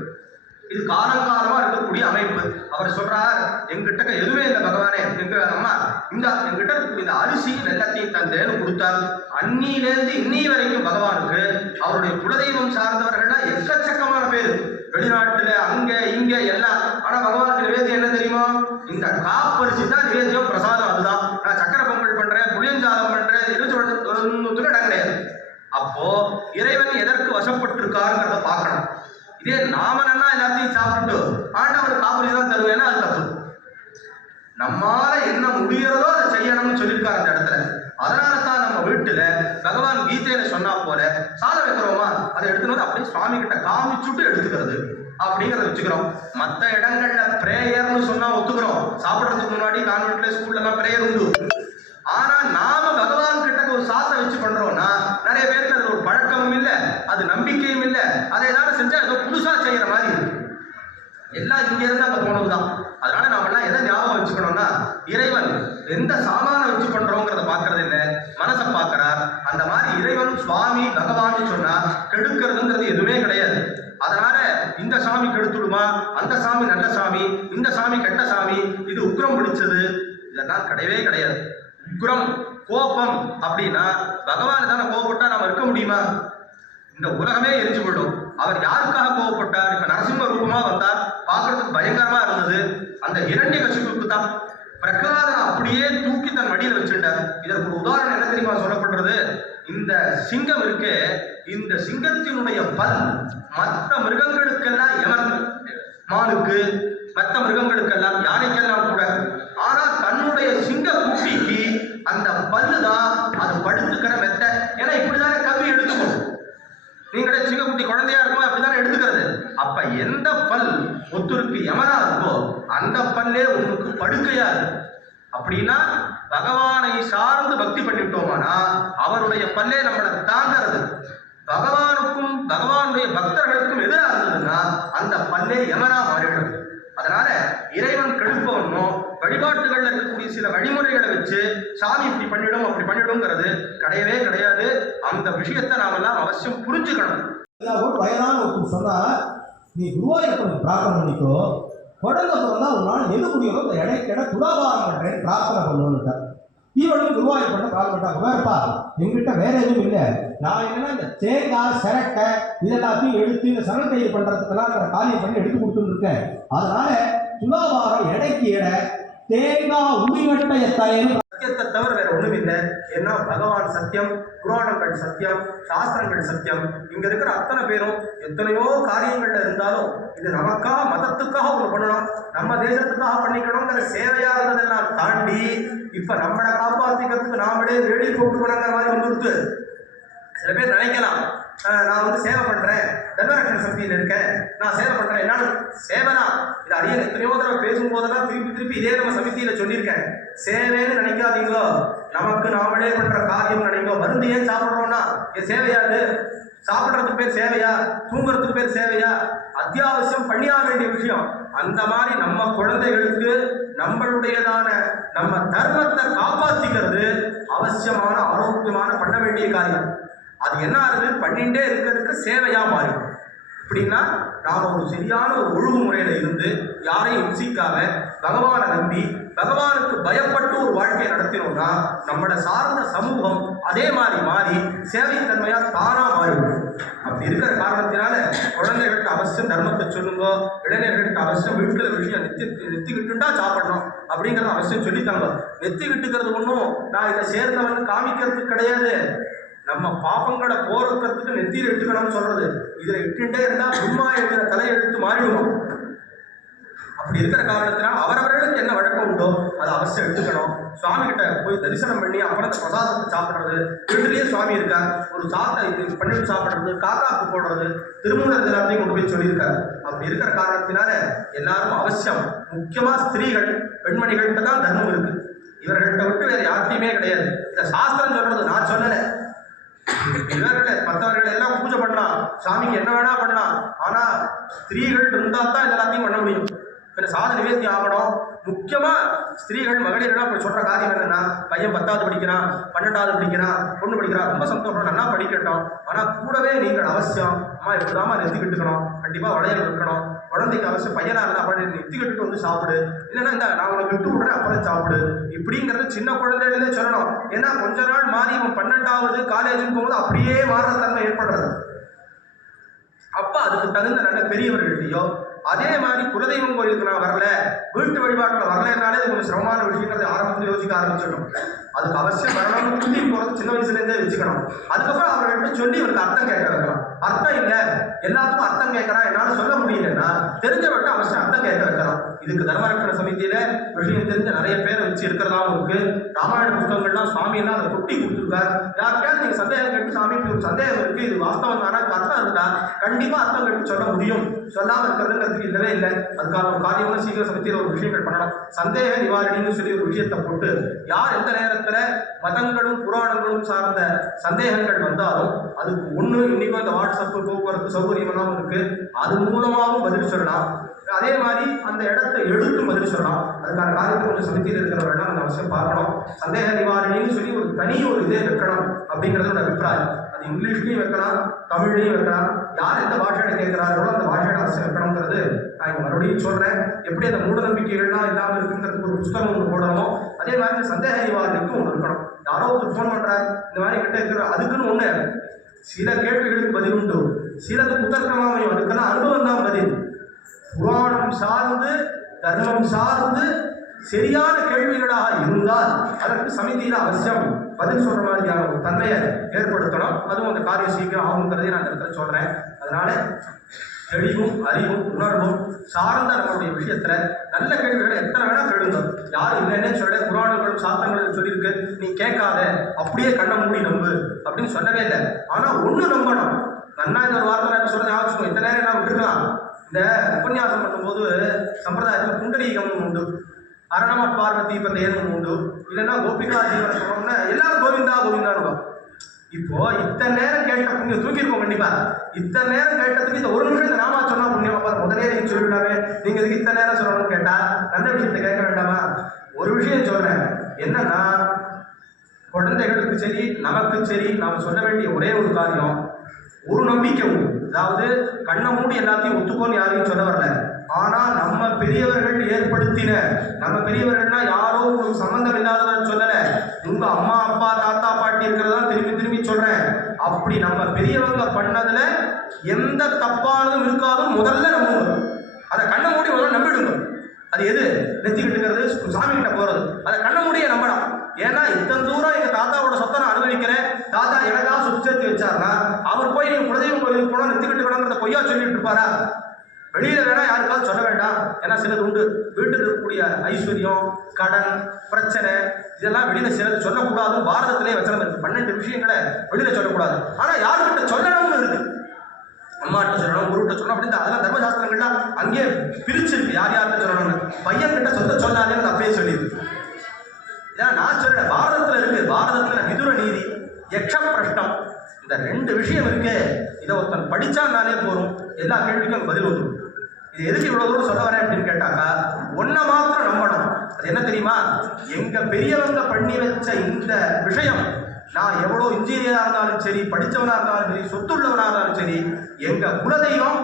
இது காலங்காலமா இருக்கக்கூடிய அமைப்பு. அவர் சொல்றார், எங்கிட்ட எதுவுமே இல்லை பகவானே, எங்க அம்மா இந்த எங்கிட்ட இந்த அரிசி வெள்ளத்தையும் தந்தேன்னு கொடுத்தார். அன்னியிலேருந்து இன்னி வரைக்கும் பகவானுக்கு அவருடைய குலதெய்வம் சார்ந்தவர்கள்லாம் எக்கச்சக்கமான பேர், வெளிநாட்டுல அங்க இங்க எல்லாம். ஆனா பகவானுக்கு நிவேதியம் என்ன தெரியுமா, இந்த காப்பரிசி தான் நிவேதியம், பிரசாதம் அதுதான். நான் சக்கரை பொங்கல் பண்றேன், புளியஞ்சாதம் பண்றேன், இடம் கிடையாது. அப்போ இறைவன் எதற்கு வசப்பட்டிருக்காருங்கிறத பார்க்கணும். இதே நாமனா எல்லாத்தையும் சாப்பிட்டு ஆண்டவனுக்கு காப்பரிசி தான் தருவேன்னா அது தப்பு. நம்மால என்ன முடிகிறதோ அதை செய்யணும்னு சொல்லியிருக்காரு அந்த இடத்துல. அதனால தான் நம்ம வீட்டுல பகவான் கீதையில சொன்னா போல சாதம் வைக்கிறோமா, அதை எடுத்துன்னு அப்படியே சுவாமி கிட்ட காமிச்சுட்டு எடுத்துக்கிறது அப்படிங்கிறத வச்சுக்கிறோம். மற்ற இடங்கள்ல பிரேயர்னு சொன்னா ஒத்துக்கிறோம். சாப்பிட்றதுக்கு முன்னாடி கான்வென்ட்ல ஸ்கூல்ல எல்லாம் பிரேயர் உண்டு. ஆனா நாம பகவான் கிட்ட ஒரு சாதம் வச்சு பண்றோம்னா நிறைய பேருக்கு அதுல ஒரு பழக்கமும் இல்லை, அது நம்பிக்கையும் இல்லை. அதை ஏதாவது செஞ்சா ஏதோ புதுசா செய்யற மாதிரி இருக்கு. எல்லாம் இங்க இருந்து அங்க போனதுதான். அதனால நாம எல்லாம் எதை ஞாபகம் வச்சுக்கணும்னா, இறைவன் எந்த சாமான வச்சு பண்றோங்கிறத பாக்குறது இல்லை, மனசை பாக்குறார். அந்த மாதிரி இறைவன் சுவாமி பகவான் சொன்னா கெடுக்கிறதுங்கிறது எதுவுமே கிடையாது. அதனால இந்த சாமி கெடுத்துடுமா, அந்த சாமி நல்ல சாமி, இந்த சாமி கெட்ட சாமி, இது உக்ரம் பிடிச்சது, இதெல்லாம் கிடையவே கிடையாது. உக்ரம் கோபம் அப்படின்னா பகவான் தானே கோபப்பட்டா நாம இருக்க முடியுமா? இந்த உலகமே எரிஞ்சு போயிடும். அவர் யாருக்காக கோபப்பட்டார்? இப்ப நரசிம்ம ரூபமா வந்தார், பார்க்கறதுக்கு பயங்கரமா இருந்தது. அந்த இரண்யகசிபுவுக்கு தான். பிரகலாதன் அப்படியே தூக்கி தன் மடியில வச்சுட்டார். இதற்கு ஒரு உதாரணம் என்ன தெரியுமா சொல்லப்படுறது? இந்த சிங்கம் இருக்கு, இந்த சிங்கத்தினுடைய பல் மற்ற மிருகங்களுக்கெல்லாம் எமன், மானுக்கு மற்ற மிருகங்களுக்கெல்லாம் யானைக்கெல்லாம் கூட. ஆனா தன்னுடைய சிங்க குட்டிக்கு அந்த பல்லுதான் அது படுத்துக்கிற மெத்த. ஏன்னா இப்படிதானே கவி எடுத்துக்கும். நீங்களே சிங்கக்குட்டி குழந்தையா இருக்கும் அப்படிதானே எடுத்துக்கிறது. அப்ப எந்த பல் ஒத்துருக்கு யமனா இருக்கோ அந்த பல்லே உங்களுக்கு படுக்கையா இருக்கும். அப்படின்னா பகவானை சார்ந்து பக்தி பண்ணிட்டோமானா அவருடைய பல்லே நம்மளை தாங்கிறது. பகவானுக்கும் பகவானுடைய பக்தர்களுக்கும் எதிராக இருந்ததுன்னா அந்த பல்லே யமனா மாறிடும். அதனால இறைவன் கெடுப்பவனோ வழிபாட்டுகள்ல இருக்கக்கூடிய சில வழிமுறைகளை வச்சு சாமி இப்படி பண்ணிடும் அப்படி பண்ணிடும்ங்கிறது கிடையவே கிடையாது. அந்த விஷயத்தை நாமெல்லாம் அவசியம் புரிஞ்சுக்கணும். வயதான ஒருத்தர் சொன்னா, நீ குருவாயூரப்பனுக்கு பிரார்த்தனை பண்ணிக்கோ, குழந்தை பிறந்தா ஒரு நாள் எது முடியுமோ அந்த இடைக்கிட துலாபாரம் பண்றேன் பிரார்த்தனை பண்ணுவோன்னுட்டார். தீவனும் குருவாயூரப்பனை பிரார்த்தனை பண்ணா, வேறுப்பா எங்கிட்ட வேற எதுவும் இல்லை, நான் என்னன்னா இந்த தேங்காய் சிரட்டை இதெல்லாத்தையும் எடுத்து இந்த சரண தயிர் பண்றதுக்கெல்லாம் காரியம் பண்ணி எடுத்து கொடுத்துட்டு இருக்கேன். அதனால துலாபாரம் எடைக்கு எடை தேங்காய் உரிவட்டை தயனும் சத்தியத்தை தவிர வேற ஒண்ணும் இல்லை. ஏன்னா பகவான் சத்தியம், புராணங்கள் சத்தியம், சாஸ்திரங்கள் சத்தியம். இங்க இருக்கிற அத்தனை பேரும் எத்தனையோ காரியங்கள்ல இருந்தாலும் இது நமக்காக மதத்துக்காக ஒண்ணு பண்ணணும், நம்ம தேசத்துக்காக பண்ணிக்கணுங்கிற சேவையா இருந்ததெல்லாம் தாண்டி இப்ப நம்மளை காப்பாத்திக்கிறதுக்கு நாமளே வேடி போட்டுக்கணுங்கிற மாதிரி வந்துருச்சு. சில பேர் நினைக்கலாம், நான் வந்து சேவை பண்றேன், தர்மரட்சண சக்தியில் இருக்கேன், நான் சேவை பண்றேன், என்னாலும் சேவை தான். இது அடியே எத்தனையோ தடவை பேசும்போதெல்லாம் திருப்பி இதே நம்ம சமிதியில சொல்லியிருக்கேன். சேவைன்னு நினைக்காதீங்கோ, நமக்கு நாமளே பண்ற காரியம் நினைங்கோ. மருந்து ஏன் சாப்பிட்றோம்னா இது சேவையாது. சாப்பிட்றதுக்கு பேர் சேவையா? தூங்குறதுக்கு பேர் சேவையா? அத்தியாவசியம் பண்ணியாக வேண்டிய விஷயம். அந்த மாதிரி நம்ம குழந்தைகளுக்கு நம்மளுடையதான நம்ம தர்மத்தை காப்பாற்றிக்கிறது அவசியமான ஆரோக்கியமான பண்ண வேண்டிய காரியம். அது என்ன ஆகுது, பண்ணிட்டே இருக்கிறதுக்கு சேவையா மாறிடும். அப்படின்னா நாம ஒரு சரியான ஒரு ஒழுங்குமுறையில இருந்து யாரையும் இம்சிக்காம பகவானை நம்பி பகவானுக்கு பயப்பட்டு ஒரு வாழ்க்கையை நடத்தினோம்னா நம்மளோட சார்ந்த சமூகம் அதே மாதிரி மாறி சேவைத்தன்மையா தானா மாறிடும். அப்படி இருக்கிற காரணத்தினால குழந்தைகளுக்கு அவசியம் தர்மத்தை சொல்லுங்க, இளைஞர்களுக்கு அவசியம் வீட்டுல விஷயம் நெத்திக்கிட்டுண்டா சாப்பிடணும் அப்படிங்கறத அவசியம் சொல்லித்தாங்க. நெத்திக்கிட்டுக்கிறது ஒன்றும் நான் இதை சேர்ந்தவன்னு காமிக்கிறதுக்கு கிடையாது. நம்ம பாப்பங்களை போறதுக்கு நெத்தியில் இட்டுக்கணும்னு சொல்றது. இதுல இட்டுட்டே இருந்தா சும்மா எழுதுற தலையெழுத்து மாறிடுவோம். அப்படி இருக்கிற காரணத்தினால் அவரவர்களுக்கு என்ன வழக்கம் உண்டோ அதை அவசியம் எடுத்துக்கணும். சுவாமி கிட்ட போய் தரிசனம் பண்ணி அப்புறம் அந்த பிரசாதத்தை சாப்பிட்றது, வீட்டிலேயே சுவாமி இருக்கார், ஒரு சாத்தை இது பண்ணிட்டு சாப்பிட்றது, காக்காக்கு போடுறது, திருமூலர் எல்லாத்தையும் கொண்டு போய் சொல்லியிருக்காரு. அப்படி இருக்கிற காரணத்தினால எல்லாரும் அவசியம், முக்கியமா ஸ்திரீகள் பெண்மணிகள்கிட்ட தான் தர்மம் இருக்கு. இவர்கள்ட்ட விட்டு வேற யார்கிட்டையுமே கிடையாது. இந்த சாஸ்திரம் சொல்றது நான் சொல்லலை. இவர்கள் மற்றவர்கள் எல்லாம் பூஜை பண்ணலாம், சாமிக்கு என்ன வேணா பண்ணலாம். ஆனா ஸ்திரீகள் இருந்தா தான் எல்லாத்தையும் பண்ண முடியும். சாத நிவேத்தியம் ஆகணும். முக்கியமா ஸ்திரீகள் மகளிர்கள் அப்படி சொல்ற காரியம் என்னன்னா, பையன் 10வது படிக்கிறான், 12வது படிக்கிறான், பொண்ணு படிக்கிறான், ரொம்ப சந்தோஷம், நல்லா படிக்கட்டும். ஆனா கூடவே நீங்கள் அவசியம் அம்மா எப்படிதாம்மா நெத்தி கட்டுக்கணும், கண்டிப்பா வளையல் இருக்கணும், குழந்தைக்கு அவசியம் பையனா இருந்தா அப்படி நெத்தி கட்டுட்டு வந்து சாப்பிடு, இல்லைன்னா இந்த நான் உனக்கு விட்டு விடுறேன் அப்புறம் சாப்பிடு, இப்படிங்கிறது சின்ன குழந்தைகளே சொல்லணும். ஏன்னா கொஞ்ச நாள் மாறி இவன் 12வது காலேஜுக்கு போகும்போது அப்படியே மாறுற தன்மை ஏற்படுறது. அப்ப அதுக்கு தகுந்த நல்ல பெரியவர்கள்ட்டையோ, அதே மாதிரி குலதெய்வம் கோயிலுக்கு நான் வரல, வீட்டு வழிபாட்டில் வரலனாலே அது கொஞ்சம் சிரமமான விஷயங்கிறத ஆரம்பத்தில் யோசிக்க ஆரம்பிச்சிடணும். அதுக்கு அவசியம் வரணும்னு கூட்டி போகிறது சின்ன வயசுலேருந்தே வச்சுக்கணும். அதுக்கப்புறம் அவர்கள்ட்ட சொல்லி இவருக்கு அர்த்தம் கேட்க வைக்கலாம். அர்த்தம் இல்லை எல்லாத்துக்கும் அர்த்தம் கேட்கறான், என்னால் சொல்ல முடியலன்னா தெரிஞ்சவர்கிட்ட அவசியம் அர்த்தம் கேட்க வைக்கலாம். இதுக்கு தர்மரட்சண சமிதியில விஷயம் தெரிஞ்ச நிறைய பேரை வச்சு இருக்கிறதாவும் இருக்கு. ராமாயண புத்தகங்கள்லாம் சுவாமி எல்லாம் அதை கொட்டி கொடுத்துருக்காரு. யாருக்காவது நீங்க சந்தேகம் கேட்டு சாமி ஒரு சந்தேகம் இருக்கு, இது வாஸ்தவம் தானே, அர்த்தம் இருந்தா கண்டிப்பா அர்த்தம் கேட்டு சொல்ல முடியும். சொல்லாம இருக்கிறதுங்கிறதுக்கு இல்லவே இல்லை. அதுக்கான ஒரு காரியமான சீக்கிரம் சமிதியில ஒரு விஷயங்கள் பண்ணணும். சந்தேக நிவாரணின்னு சொல்லி ஒரு விஷயத்தை போட்டு யார் எந்த நேரத்துல மதங்களும் புராணங்களும் சார்ந்த சந்தேகங்கள் வந்தாலும் அதுக்கு ஒண்ணு இன்னைக்கும் இந்த வாட்ஸ்அப் போக்குவரத்து சௌகரியம் எல்லாம் இருக்கு, அது மூலமாகவும் பதில் சொல்லலாம். அதே மாதிரி அந்த இடத்தை எடுத்தும் பதில் சொல்லலாம். அதுக்கான காரியத்தை கொஞ்சம் சமிதியில் இருக்கிறவர்கள் அந்த அவசியம் பார்க்கணும். சந்தேக நிவாரணின்னு சொல்லி ஒரு தனி ஒரு இதே வைக்கணும் அப்படிங்கிறது அபிப்பிராயம். அது இங்கிலீஷ்லையும் வைக்கலாம், தமிழ்லையும் வைக்கலாம். யார் எந்த பாஷையில கேட்கிறார்களோ அந்த பாஷையோட அவசியம் வைக்கணுங்கிறது நான் இங்க மறுபடியும் சொல்றேன். எப்படி அந்த மூட நம்பிக்கைகள்லாம் இல்லாமல் இருக்குங்கிறதுக்கு ஒரு புத்தகம் ஒன்று போடணும். அதே மாதிரி சந்தேக நிவாரணிக்கும் ஒன்று இருக்கணும். யாரோ ஒரு ஃபோன் பண்றாரு, இந்த மாதிரி கிட்ட இருக்கிற அதுக்குன்னு ஒண்ணு சில கேள்விகளுக்கு பதில் உண்டு, சிலது புத்தகமாமையும், அதுக்கெல்லாம் அனுபவம் தான் பதில். புராணம் சார்ந்து தர்மம் சார்ந்து சரியான கேள்விகளாக இருந்தால் அதற்கு சமிதியில் அவசியம் பதில் சொல்ற மாதிரியான ஒரு தன்மையை ஏற்படுத்தணும். அதுவும் அந்த காரியம் சீக்கிரம் ஆகுங்கிறதையும் நான் இந்த இடத்துல சொல்றேன். அதனால தெளிவும் அறிவும் உணர்வும் சார்ந்த நம்மளுடைய விஷயத்துல நல்ல கேள்விகளை எத்தனை வேணா கேளுங்க. யாரும் இல்லைன்னே சொல்ல, புராணங்களும் சாஸ்திரங்களும் சொல்லியிருக்கு, நீ கேட்காத அப்படியே கண்ணை மூடி நம்பு அப்படின்னு சொல்லவே இல்லை. ஆனா ஒண்ணு நம்பணும். நன்னா இந்த ஒரு வார்த்தை நான் சொல்ல ஞாபகம், இத்தனை நேரம் நான் விட்டுருக்கலாம். இந்த உபன்யாசம் பண்ணும்போது சம்பிரதாயத்தில் குண்டலீகம் உண்டு, அரணம பார்வதி பந்தேன்னு உண்டு, இல்லைன்னா கோபிகா ஜீவன சொல்றோம்னா எல்லாரும் கோவிந்தா கோவிந்தா இருக்கும். இப்போ இத்தனை நேரம் கேட்ட புண்ணியம் தூக்கியிருக்கோம். கண்டிப்பா இத்தனை நேரம் கேட்டதுக்கு இந்த ஒரு நிமிஷம் இந்த நாமா சொன்னா புண்ணியம். அப்ப முதலே நீங்க சொல்லிவிடாமே, நீங்க இதுக்கு இத்தனை நேரம் சொல்லணும்னு கேட்டா நல்ல விஷயத்தை கேட்க வேண்டாமா? ஒரு விஷயம் சொல்றேன் என்னன்னா, குழந்தைகளுக்கு சரி நமக்கு சரி நாம சொல்ல வேண்டிய ஒரே ஒரு காரியம், ஒரு நம்பிக்கை உண்டு. அதாவது கண்ணை மூடி எல்லாத்தையும் ஒத்துக்கோன்னு யாரையும் சொல்ல வரல. ஆனா நம்ம பெரியவர்கள் ஏற்படுத்தின, நம்ம பெரியவர்கள்னா யாரோ ஒரு சம்பந்தம் இல்லாதவன் சொல்லல, உங்க அம்மா அப்பா தாத்தா பாட்டி இருக்கிறதா திரும்பி திரும்பி சொல்றேன். அப்படி நம்ம பெரியவங்க பண்ணதுல எந்த தப்பானதும் இருக்காதும் முதல்ல நம்புங்க. அதை கண்ணை மூடி முதல்ல நம்பிடுங்க. அது எது? நெத்தி கட்டுக்கிறது, சாமி கிட்ட போறது, அதை கண்ணை மூடிய நம்பலாம். ஏன்னா இத்தனை தூரம் எங்க தாத்தாவோட சொத்தை நான் அனுபவிக்கிறேன், தாத்தா எனக்காக சொத்து சேர்த்து வச்சாருன்னா அவர் போய் நீங்க குலதெய்வம் கோயிலுக்கு போனா நெத்தி கட்டுக்கணுங்கிறத பொய்யா சொல்லிட்டு இருப்பாரா? வெளியில வேணா யாருக்காவது சொல்ல வேண்டாம். ஏன்னா சிலது உண்டு, வீட்டில் இருக்கக்கூடிய ஐஸ்வர்யம், கடன் பிரச்சனை இதெல்லாம் வெளியில சிலது சொல்லக்கூடாது. பாரதத்திலே வச்சனம் இருக்கு, 12 விஷயங்களை வெளியில சொல்லக்கூடாது. ஆனா யாருக்கிட்ட சொல்லணும்னு இருக்கு. அம்மாட்ட சொல்லணும், குருகிட்ட சொல்லணும் அப்படின்னு அதெல்லாம் தர்மசாஸ்திரங்கள்லாம் அங்கேயே பிரிச்சிருக்கு, யார் யார்கிட்ட சொல்லணும்னு. பையன் கிட்ட சொல்லாதே அப்பயே சொல்லியிருக்கு. ஏன்னா நான் சொல்ல பாரதத்துல இருக்கு. பாரதத்துல விதுர நீதி, யக்ஷ பிரஷ்னம், இந்த 2 விஷயம் இருக்கு. இதை ஒருத்தன் படிச்சாலே போறோம், எல்லா கேள்விக்கும் பதில் வந்துடும். இது எதுக்கு இவ்வளவு தூரம் சொல்ல வரேன் அப்படின்னு கேட்டாக்கா, ஒன்ன மாத்திரம் நம்பணும். அது என்ன தெரியுமா? எங்க பெரியவங்க பண்ணி வச்ச இந்த விஷயம், நான் எவ்வளோ இன்ஜினியராக இருந்தாலும் சரி, படித்தவனாக இருந்தாலும் சரி, சொத்துள்ளவனாக இருந்தாலும் சரி, எங்கள் குலதெய்வம்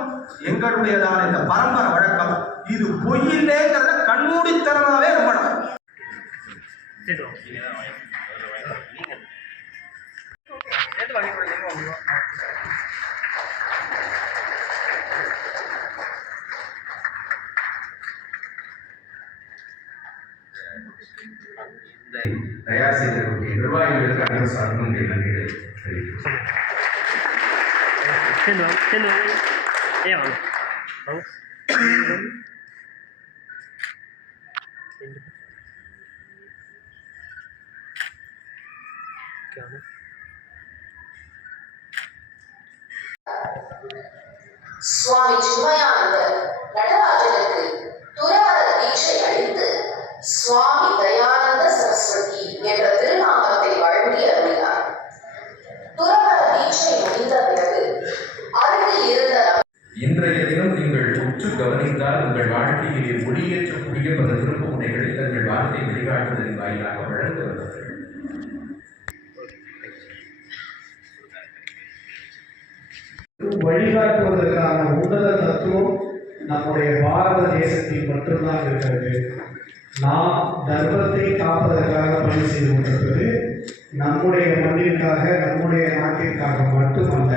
எங்களுடையதான இந்த பரம்பரை வழக்கம், இது பொய்யில்லைங்கிறத கண்மூடித்தனமாகவே நம்பணும். தயார் செய்திருக்கக்கூடிய நிர்வாகிகளுக்கு அனைவரும் சார்ந்தும் நன்றிகளை தெரிவிக்கிறேன். சுவாமி சின்மயானந்தர் நடராஜனுக்கு துறவர தீட்சை அளித்து சுவாமி தயானந்த சரஸ்வதி என்ற திருநாமத்தை வழங்கி அருளினார். துறவர தீட்சை முடிந்த பிறகு அருகில் இருந்த இன்றைய தினம் நீங்கள் உற்று கவனித்தால் உங்கள் வாழ்க்கையிலே ஒளியேற்றக்கூடிய பல திரும்ப முனைகளை தங்கள் வார்த்தை வழிகாட்டுதலின் வாயிலாக வழங்க வந்தவர்கள். வழிகாட்டுவதற்கான உன்னத தத்துவம் நம்முடைய பாரத தேசத்தில் மட்டும்தான் இருக்கிறது. நாம் தர்மத்தை காப்பதற்காக பணி செய்து கொண்டிருப்பது நம்முடைய மண்ணிற்காக, நம்முடைய நாட்டிற்காக மட்டுமல்ல,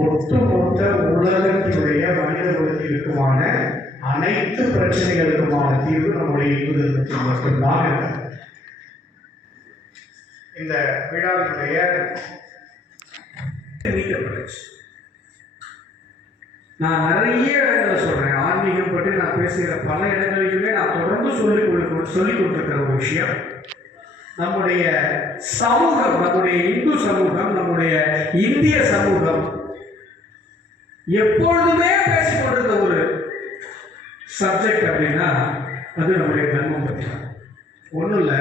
ஒட்டுமொத்த உலகத்தினுடைய மனித குலத்திற்குமான அனைத்து பிரச்சனைகளுக்குமான தீர்வு நம்முடைய இந்து தர்மத்தில் மட்டும்தான் இருக்கிறது. இந்த விழாவினுடைய நான் நிறைய இடங்களை சொல்கிறேன், ஆன்மீகம் பற்றி நான் பேசுகிற பல இடங்களிலுமே நான் தொடர்ந்து சொல்லிக் கொண்டிருக்கிற ஒரு விஷயம், நம்முடைய சமூகம், நம்முடைய இந்து சமூகம், நம்முடைய இந்திய சமூகம் எப்பொழுதுமே பேசிக் கொண்டிருந்த ஒரு சப்ஜெக்ட் அப்படின்னா அது நம்முடைய தர்மம் பற்றி தான். ஒன்றும் இல்லை,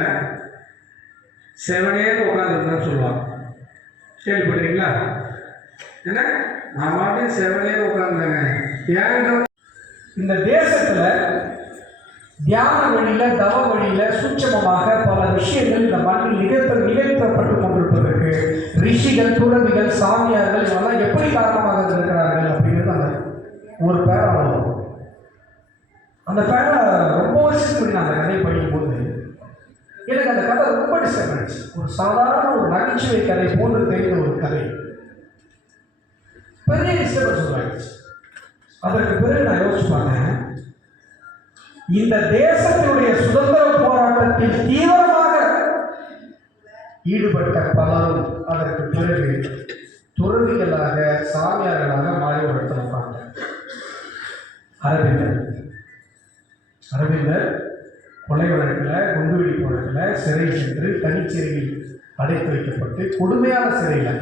செவனேன்னு உட்காந்துருந்தான்னு சொல்லுவாங்க, கேள்விப்பட்டீங்களா? என்ன நான் மாட்டே செவனே உட்கார்ந்தாங்க. இந்த தேசத்துல தியான வழியில, தவ வழியில சூட்சமமாக பல விஷயங்கள் இந்த மண்ணில் நிகழ்த்தப்பட்டு கொண்டிருப்பதற்கு ரிஷிகள், துறவிகள், சாமியார்கள் இவெல்லாம் எப்படி காரணமாக இருக்கிறார்கள் அப்படிங்கிறது அந்த ஒரு பேரை வரும். அந்த பேரை ரொம்ப வருஷத்துக்கு நான் அந்த கதையை படிக்கும் போது எனக்கு அந்த கதை ரொம்ப டிஸ்டர்ப் ஆயிடுச்சு. ஒரு சாதாரண ஒரு நகைச்சுவை கதை போன்று தெரிந்த ஒரு கதை பெரிய டிஸ்டர்பன்ஸ் ஆயிடுச்சு. அதற்கு பிறகு நான் யோசிச்சு பார்த்தேன், இந்த தேசத்தினுடைய சுதந்திர போராட்டத்தில் தீவிரமாக ஈடுபட்ட பலரும் அதற்கு பிறகு துறவிகளாக, சாமியார்களாக மாறி ஒரு இடத்துல உட்கார்ந்தார். அரவிந்தர் கொலை வழக்கில், குண்டுவெடி வழக்கில் சிறை சென்று தனிச்சிறையில் அடைத்து வைக்கப்பட்டு கொடுமையான சிறையில்,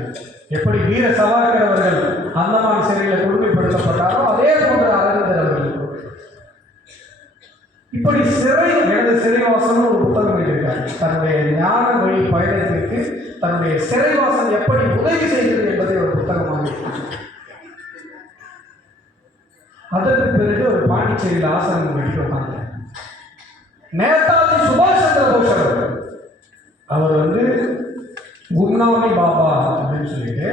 எப்படி வீர சவார்கர் அவர்கள் அந்தமான் சிறையில் கொடுமைப்படுத்தப்பட்டாரோ அதே போன்ற அரவிந்தர் அவர்கள் இப்படி எனது சிறைவாசம் ஒரு புத்தகம் எழுதியிருக்கார். தன்னுடைய ஞான வழி பயணத்திற்கு தன்னுடைய சிறைவாசம் எப்படி உதவி செய்கிறது என்பதை ஒரு புத்தகமாக. அதற்கு பிறகு ஒரு பாண்டிச்சேரியில் ஆசிரமம் கட்டி வந்தாங்க. நேதாஜி சுபாஷ் சந்திர போஸ் அவர் கும்னாமி பாபா அப்படின்னு சொல்லிட்டு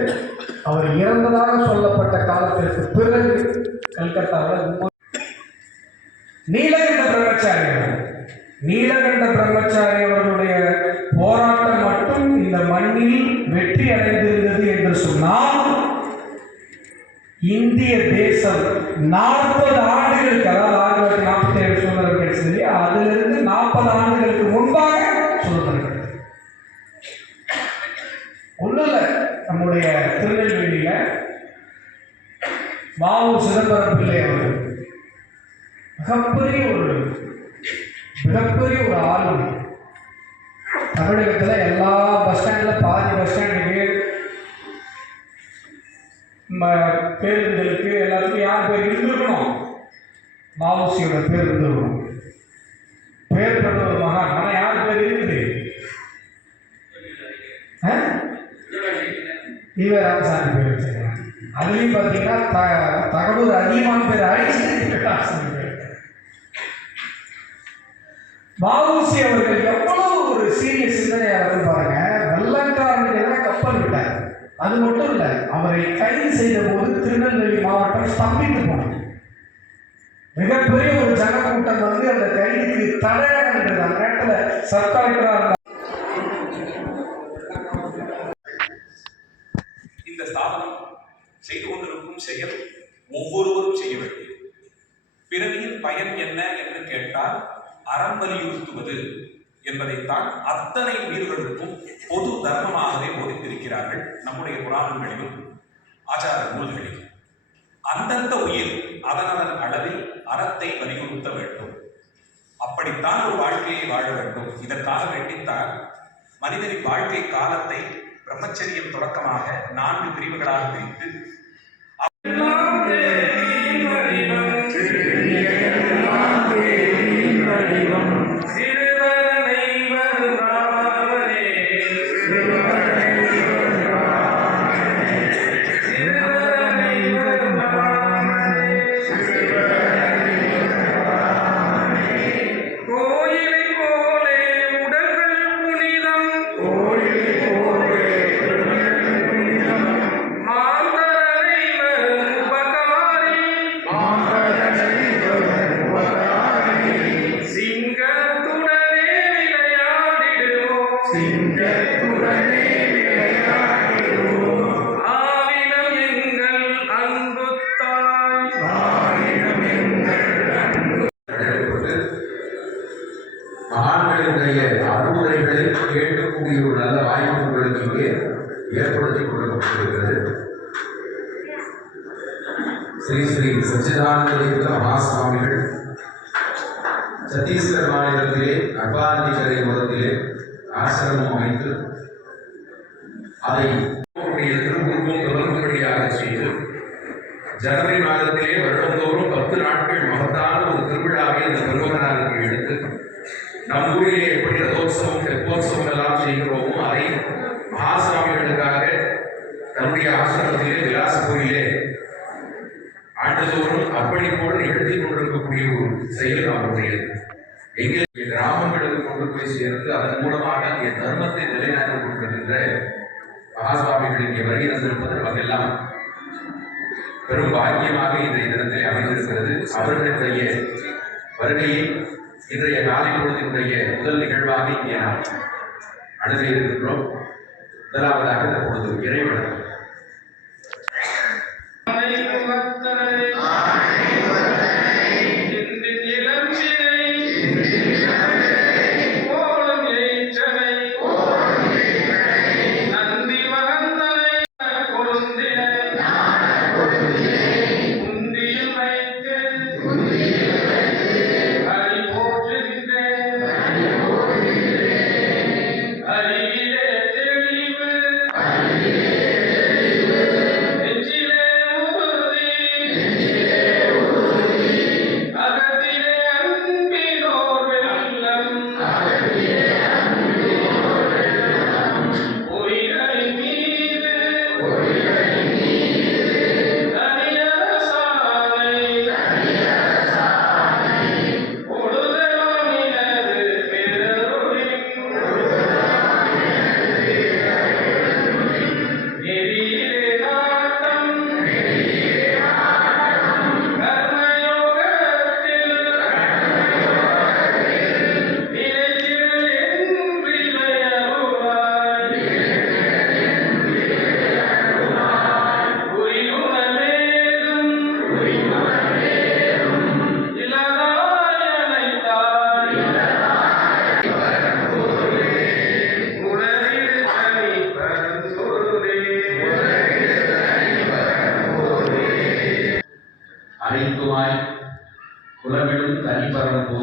அவர் இறந்ததாக சொல்லப்பட்ட காலத்திற்கு பிறகு கல்கத்தாவில் நீலகண்ட பிரம்மச்சாரி அவர்களுடைய போராட்டம் மட்டும் இந்த மண்ணில் வெற்றி அடைந்திருந்தது என்று சொன்னால், இந்திய தேசம் 40 ஆண்டுகளுக்கு, அதாவது 1947 சுதந்திரம் கிடைச்சது, அதிலிருந்து 40 ஆண்டுகளுக்கு முன்பாக சுதந்திரம் கிடைத்தது. ஒன்றும் இல்லை, நம்முடைய திருநெல்வேலியில வாவு சிதம்பரம் பிள்ளை அவர்கள் மிகப்பெரிய ஒரு ஆளுமை. தமிழகத்தில் எல்லா பஸ் ஸ்டாண்டில் பாதி பஸ் ஸ்டாண்டுக்கு பேருந்துகளுக்கு எல்லாத்துக்கும் யார் பேர் இருந்திருக்கணும்? வ.உ.சி.யோட பேர் இருந்திருக்கணும். பேர் பெற்ற ஒரு மகான். ஆனால் யார் பேர் இருக்குது? ஈவே ராமசாமி பேர் வச்சுக்கலாம். அதுலேயும் பார்த்தீங்கன்னா தகவல் அதிகமான பேர் அழிச்சு. வ.உ.சி. அவர்கள் எவ்வளவு ஒரு சீரிய சிந்தனையாளர் பாருங்க. வெள்ளக்காரனுக்கு கப்பல் விட்டார். அது மட்டும் இல்ல, அவரை கைது செய்த போது திருநெல்வேலி மாவட்டம் ஸ்தம்பித்து போனது. மிகப்பெரிய ஒரு ஜனக்கூட்டம் வந்து அந்த கைதுக்கு தடையாக இருந்தது. அந்த நேரத்தில் சர்க்கார் இந்த ஸ்தாபனம் செய்து கொண்டிருக்கும் செயல் ஒவ்வொருவரும் செய்ய வேண்டியது. பிறவியின் பயன் என்ன என்று கேட்டால் அறம் வலியுறுத்துவது என்பதைத்தான் அத்தனை உயிர்களுக்கும் பொது தர்மமாகவே போதித்திருக்கிறார்கள் நம்முடைய புராணங்களிலும் ஆச்சார நூல்களிலும். அந்தந்த உயிர் அதனதன் அளவில் அறத்தை வலியுறுத்த வேண்டும். அப்படித்தான் ஒரு வாழ்க்கையை வாழ வேண்டும். இதற்காக வேண்டித்தான் மனிதனின் வாழ்க்கை காலத்தை பிரம்மச்சரியம் தொடக்கமாக 4 பிரிவுகளாக பிரித்து மகான்களினுடைய அறிவுரைகளை கேட்கக்கூடிய ஒரு நல்ல வாய்ப்புகளுக்கு இங்கே ஏற்படுத்திக் கொடுக்கப்பட்டிருக்கிறது. ஸ்ரீ ஸ்ரீ சச்சிதானந்த மகாசுவாமிகள் சத்தீஸ்கர் மாநிலத்திலே அர்பாநதிக்கரை ஓரத்திலே ஆசிரமம் அமைத்து அதை திருப்பூர்வம் தொடர்புபடியாக செய்து ஜனவரி மாதத்திலே வருடந்தோறும் 10 நாட்கள் மகத்தான ஒரு திருவிழாவை இந்த பெருமகனாருக்கு எடுத்து நம் ஊரிலே எப்படி ரதோத்சவம் தெப்போத்சவம் எல்லாம் செய்கிறோமோ அதை மகாசுவாமிகளுக்காக தன்னுடைய ஆசிரமத்திலே விலாசபூரிலே ஆண்டுதோறும் அர்ப்பணிப்போடு நிகழ்த்தி கொண்டிருக்கக்கூடிய ஒரு செயல் அவருடையது. எங்கே கிராமங்களுக்கு கொண்டு போய் சேர்ந்து அதன் மூலமாக என் தர்மத்தை நிலைநாட்டிக் கொண்டிருக்கின்ற மகாசுவாமிகள் இங்கே வருகை தந்திருப்பது நமக்கெல்லாம் பெரும் பாக்கியமாக இன்றைய தினத்தில் அமைந்திருக்கிறது. அவர்களுடைய வருகையை இன்றைய காலை பொழுதினுடைய முதல் நிகழ்வாக இங்கே நாம் அணுக இருக்கின்றோம். முதலாவதாக தற்பொழுது இறைவன் அறிவிலே தெளிவு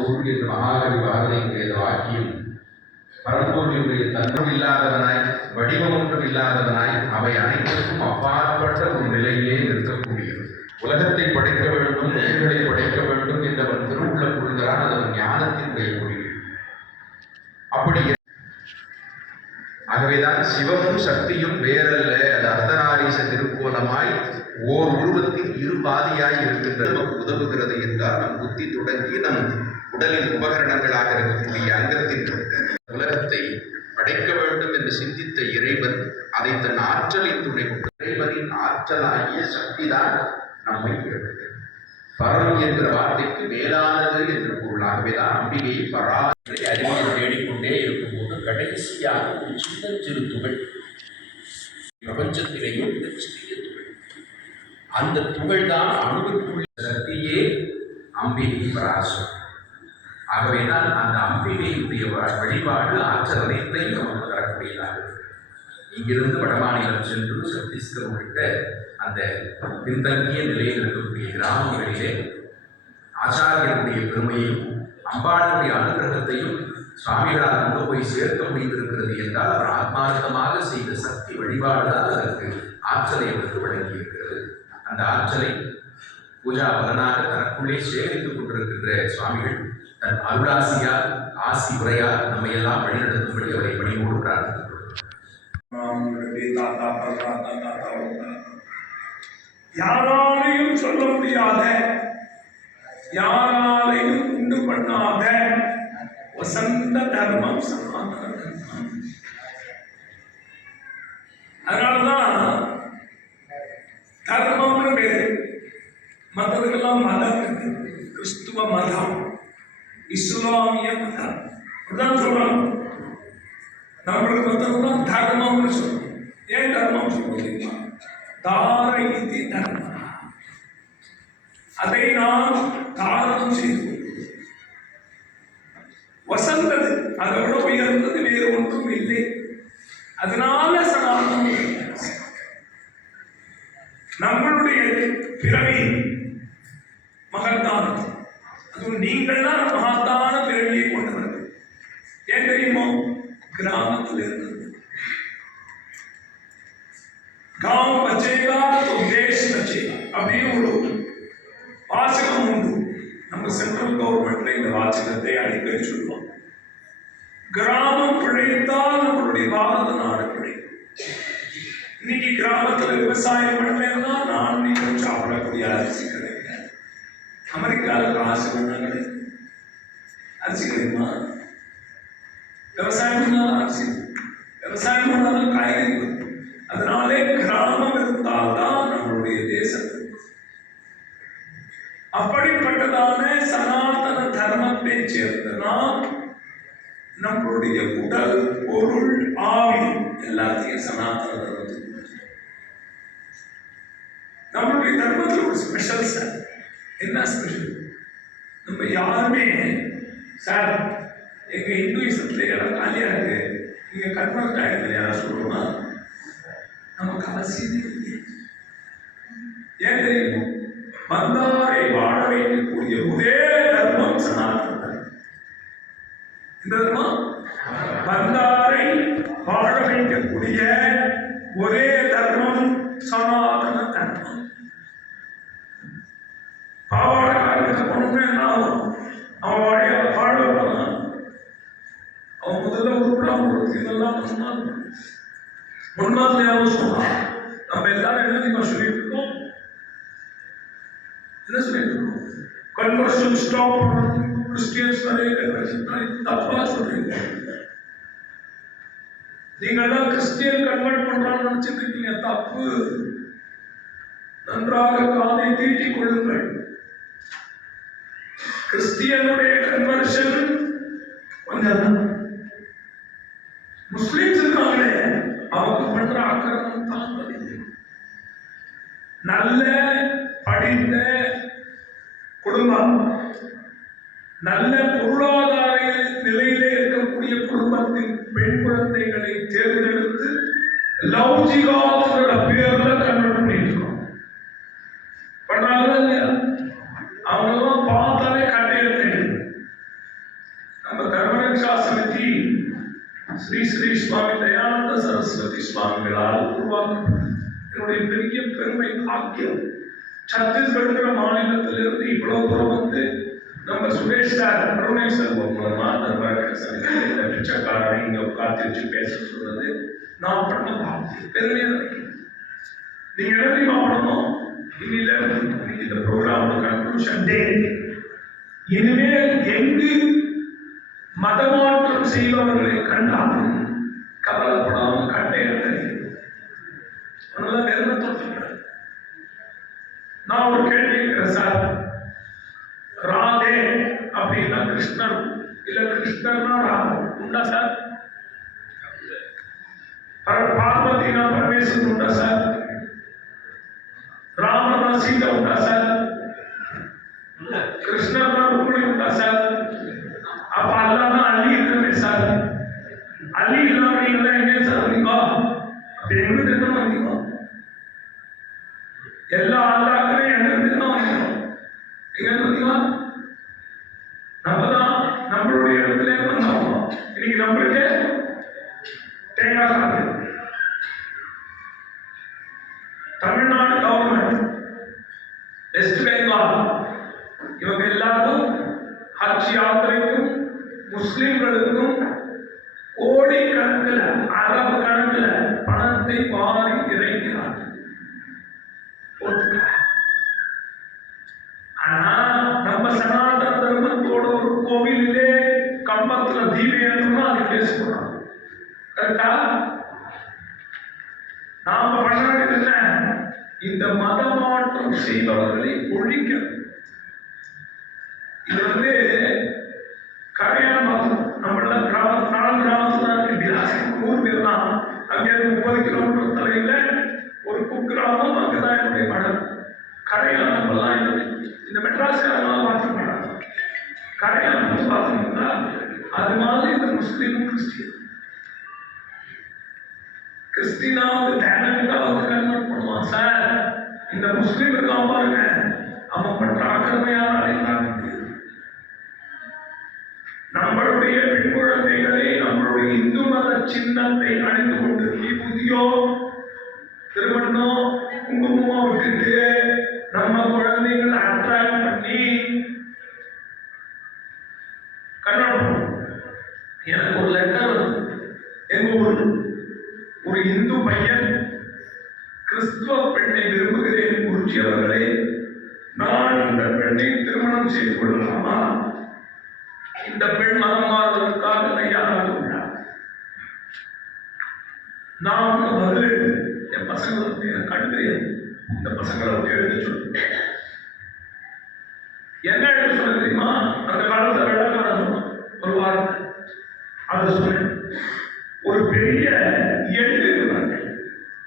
பொருள் என்ற மகாகவி பாரதியுடைய வாக்கியம் பரம்பொருளுடைய தன்மை இல்லாதவனாய் வடிவம் ஒன்றும் இல்லாதவனாய் அவை அனைத்திற்கும் அப்பாற்பட்ட ஒரு நிலையிலே நிற்கக்கூடியது. உலகத்தை படைக்க வேண்டும், உயிர்களை படைக்க வேண்டும் என்றவன் திருவுள்ள கொள்கிறான். அது அவன் ஞானத்தினுடைய மொழி. அப்படி ஆகவேதான் சிவமும் சக்தியும் வேறல்ல, அது அர்த்தநாரீச திருக்கோலமாய் ஓர் உருவத்தின் இரு பாதியாய் இருக்கின்றது. நமக்கு உதவுகிறது என்றால் நம் புத்தி தொடங்கி நம் உடலின் உபகரணங்களாக இருக்கக்கூடிய அங்கத்தின் உலகத்தை படைக்க வேண்டும் என்று சிந்தித்த இறைவன் அதை தன் ஆற்றலின் துணை கொண்டு இறைவனின் ஆற்றலாகிய சக்திதான் நம்மை பிறந்தது. பரம் என்ற வார்த்தைக்கு மேலானது என்று பொருளாகவேதான் அம்பிகை பரா அறிவியல் தேடிக்கொண்டே இருக்கும்போது கடைசியாக ஒரு சிறு துகள் பிரபஞ்சத்திலேயே சிறிய துகள், அந்த துகள் தான் அணுவிற்குள்ள சக்தியே அம்பிகை பராசக்தி. ஆகவேதான் அந்த அம்பிகையுடைய வழிபாடு ஆற்றல் அனைத்தையும் நமக்கு தரக்கூடியதாக. இங்கிருந்து வடமாநிலம் சென்று சத்தீஸ்கர் உள்ளிட்ட அந்த பின்தங்கிய நிலையில் இருக்கக்கூடிய கிராமங்களிலே ஆச்சாரியனுடைய பெருமையும் அம்பாளுடைய அனுகிரகத்தையும் சுவாமிகளால் கொண்டு போய் சேர்க்க முடிந்திருக்கிறது என்றால் அவர் ஆத்மார்த்தமாக செய்த சக்தி வழிபாடுதான் அதற்கு ஆற்றலை அவருக்கு வழங்கியிருக்கிறது. அந்த ஆற்றலை பூஜா பலனாக தனக்குள்ளே சேகரித்துக் கொண்டிருக்கின்ற சுவாமிகள் தன் அருளாசியால் ஆசி உரையால் நம்மை எல்லாம் வழிநடத்தும்படி அவரை பணியோடு பிரார்த்தித்துக் யாராலையும் சொல்ல முடியாத, யாராலையும் உண்டு பண்ணாத வசந்த தர்மம் சனாதன தர்மம். அதனாலதான் தர்மம்னு பேரு. மற்றதுக்கெல்லாம் மதம் இருக்கு. கிறிஸ்துவ மதம், இஸ்லாமிய மதம் அப்படிதான் சொல்றாங்க. நம்மளுக்கு மற்றவங்க தர்மம்னு சொல்றோம். ஏன் தர்மம் சொல்றீங்க? தார இதி தர்ம, அதை நாம் தாரணம் செய்து வசந்தது, அதை விட உயர்ந்தது வேறு ஒன்றும் இல்லை. அதனால சனாதனம் நம்மளுடைய பிறவி மகத்தானது. அதுவும் நீங்கள் தான் மகத்தான பிறவியை கொண்டவர்கள். ஏன் தெரியுமோ? கிராமத்தில் இருந்தது. गांव बचेगा तो देश बचेगा அப்படின்னு ஒரு வாசகம் உண்டு. நம்ம சென்ட்ரல் கவர்மெண்ட்ல இந்த வாசகத்தை அடிக்கடி சொல்லுவோம். கிராமம் பிழைத்தால் நம்மளுடைய பாரத நாடு பிழைக்கும். இன்னைக்கு கிராமத்துல விவசாயம் பண்ணலன்னா நான் நீங்களும் சாப்பிடக்கூடிய அரிசி கிடையாது. அமெரிக்காவில் காசு பண்ணாங்க அரிசி கிடைக்குமா? விவசாயம் பண்ணாலும் அரிசி, விவசாயம் பண்ணாலும் காய்கறி. அதனாலே கிராமம் இருந்தால்தான் நம்மளுடைய தேசம். அப்படிப்பட்டதான சனாதன தர்மத்தை சேர்ந்த நாம் நம்மளுடைய உடல், பொருள், ஆவி எல்லாத்தையும் சனாதன தர்மத்தில் நம்மளுடைய தர்மத்தில் ஒரு ஸ்பெஷல் சார். என்ன ஸ்பெஷல்? நம்ம யாருமே சார் எங்க இந்துயிசத்துல இடம் காலியா இருக்கு, நீங்க கன்வெர்ட் ஆகிடுது யாரும் சொல்லுவோமா? நமக்கு அவசியம் இல்லை. ஏன் தெரியுமோ? வந்தாரை வாழ வைக்கக்கூடிய ஒரே தர்மம் சனாதன தர்மம். இந்த தர்மம் வந்தாரை வாழ வைக்கக்கூடிய ஒரே தர்மம் சனாதன தர்மம். பாவாட காரியத்தை கொண்டு என்ன ஆகும்? அவன் வாழ வைப்பான். அவன் முதல்ல உருப்படாம இதெல்லாம் முன்னாள் யாரும் சொன்னான். நம்ம எல்லாரும் என்ன தெரியுமா சொல்லிட்டு இருக்கோம்? என்ன சொல்லிட்டு இருக்கோம்? கன்வர்ஷன் ஸ்டாப் பண்ணணும். கிறிஸ்டியன்ஸ் நிறைய கன்வர்ஷன் தப்பா சொல்றீங்க. நீங்க எல்லாம் கிறிஸ்டியன் கன்வெர்ட் பண்றான்னு நினைச்சிட்டு இருக்கீங்க. தப்பு. நன்றாக காதை தீட்டிக் கொள்ளுங்கள். கிறிஸ்டியனுடைய கன்வர்ஷன் கொஞ்சம். முஸ்லிம்ஸ் இருக்காங்களே, அவங்க பண்ற ஆக்கிரமம் தாங்கவில்லை. நல்ல படித்த குடும்பம், நல்ல பொருளாதார நிலையிலே இருக்கக்கூடிய குடும்பத்தின் பெண் குழந்தைகளை தேர்ந்தெடுத்து லவ்ஜிகாவோட பேர்ல கன்வெர்ட் பண்ணிட்டு இருக்கோம். பண்றாங்களா இல்லையா? அவங்கெல்லாம் பார்த்தாலே கட்டையை தெரியும். பாக்கியம். சத்தீஸ்கடுங்கிற மாநிலத்திலிருந்து இவ்வளவு தூரம் வந்து நம்ம சுரேஷ் சார் அருணேஸ்வர் மூலமா இந்த பிச்சைக்காரனை இங்க உட்காந்து வச்சு பேச சொல்றது நான் பண்ண பாக்கியம், பெருமையா நினைக்கிறேன். நீங்க என்ன தெரியுமா பண்ணணும்? இன்னில இந்த ப்ரோக்ராம் கன்க்ளூஷன் டே. இனிமேல் எங்கு மதமாற்றம் செய்பவர்களை கண்டாலும் கவலைப்படாமல் கட்டையில பெருமை தோற்றுகிறார். நான் ஒரு கேள்வி கேட்கிறேன் சார், ராதே அப்படின்னா கிருஷ்ணர் இல்ல கிருஷ்ணர்னா ராதா உண்டா சார்? பார்வதினா பரமேஸ்வரன் உண்டா சார்? ராமனா சீதா உண்டா சார்? கிருஷ்ணர்னா ருக்மிணி உண்டா சார்? அப்ப அல்லாம அலி இருக்கவே சார். அலி இல்லாம நீங்க எங்க சார் வந்தீங்க? எங்கிட்ட தான் வந்தீங்க. எல்லா அல்லாக்களையும் எங்கிட்ட தான் வந்தீங்க. எங்க வந்தீங்க? நம்ம தான் நம்மளுடைய இடத்துல வந்தோம். இன்னைக்கு நம்மளுக்கு தேங்காய் சாப்பிடு. தமிழ்நாடு கவர்மெண்ட், வெஸ்ட் பெங்கால், இவங்க எல்லாரும் ஹஜ் யாத்திரைக்கும் முஸ்லிம்களுக்கும் கோடிக்கணக்கில் அரபு கணக்கில் பணத்தை வாரி இறைக்கிறார். ஆனா நம்ம சனாதன தர்மத்தோட ஒரு கோவிலே கம்பத்துல தீபம் அது பேசுறோம். கரெக்டா? நாம பண்ண வேண்டியது என்ன? இந்த மதமாற்றம் செய்பவர்களை ஒழிக்கணும். இது வந்து கரையான மதம். நம்மள கிராமத்துல இருக்கு. ஊர் பேர் தான். அங்கே 30 கிலோமீட்டர் தொலைவில் ஒரு குக்கிராமம். அங்கதான் என்னுடைய மடம். கரையான நம்மளாம் இந்த மெட்ராஸ் பார்த்து மாட்டாங்க. கரையான பார்த்தீங்கன்னா அது மாதிரி இந்த முஸ்லீமும் கிறிஸ்டினாவது டேலண்டாவது கன்வெர்ட் பண்ணுவான் சார். இந்த முஸ்லீம் இருக்கான் பாருங்க, அவன் பண்ற ஆக்கிரமையான அடைந்தாங்க. நம்மளுடைய பெண் குழந்தைகளை நம்மளுடைய இந்து மத சின்னத்தை அணிந்து கொண்டு விபூதியோ திருமணோ குங்குமமோ விட்டுட்டு நம்ம குழந்தைகளை அட்ராக்ட் பண்ணி கண்ணாடி. எனக்கு ஒரு லெட்டர் வருது. எங்க ஊர் ஒரு இந்து பையன் கிறிஸ்துவ பெண்ணை விரும்புகிறேன் குருஜி அவர்களே, நான் இந்த பெண்ணை திருமணம் செய்து கொள்ளலாமா? இந்த பெண் மதம் மாறுவதற்காக தயாராக உள்ளார். நான் பதில் என் பசங்களுக்கு எனக்கு கண்டுதெரியாது. இந்த பசங்களை எழுதி சொல்லு. என்ன எழுதி சொல்ல தெரியுமா? அந்த காலத்தில் வெள்ளக்காரன் ஒரு வார்த்தை அதை சொன்னேன். ஒரு பெரிய எள்ளு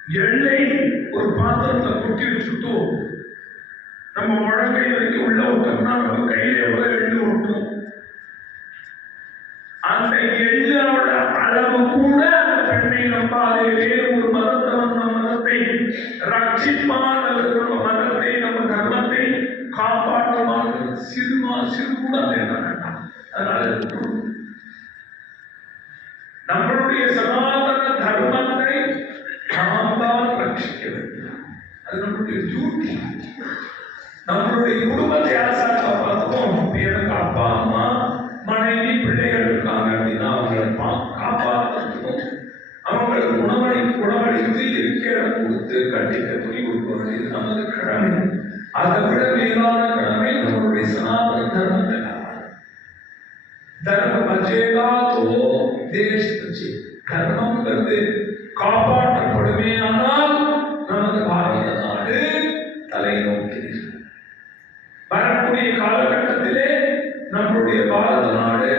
எண்ணெய் ஒரு பாத்திரத்தில் கொட்டி வச்சுட்டு நம்ம முழங்கை வரைக்கும் உள்ள விட்டோம்னா நம்ம கையில எவ்வளவு எள்ளு விட்டோம். அந்த எள்ளோட அளவு கூட அந்த பெண்ணை நம்பாலே வேறு ஒரு மதத்தவன் நம்ம மதத்தை ரட்சிப்பான் அல்லது நம்ம மதத்தை நம்ம தர்மத்தை காப்பாற்றுவான் சிறு கூட வேண்டாம். அதனால நம்மளுடைய சனாதன தர்மத்தை நாம் தான் ரட்சிக்க வேண்டும். அது நம்மளுடைய டியூட்டி. நம்மளுடைய குடும்பத்தை யார் காப்பாற்றுவோம்? எனக்கு அப்பா அம்மா மனைவி பிள்ளைகள் இருக்காங்க அப்படின்னா அவங்களை காப்பாற்றணும். அவங்களுக்கு உணவளித்து இருக்க இடம் கொடுத்து கட்டிக்க துணி கொடுக்க வேண்டியது நமது கடமை. அதை விட மேலான கடமை நம்மளுடைய சனாதன தர்மத்தை धर्म बचेगा तो देश बचे. धर्मங்கிறது காப்பாற்றப்படுமேயானால் நமது பாரத நாடு தலை நோக்கி வரக்கூடிய காலகட்டத்திலே நம்முடைய பாரத நாடு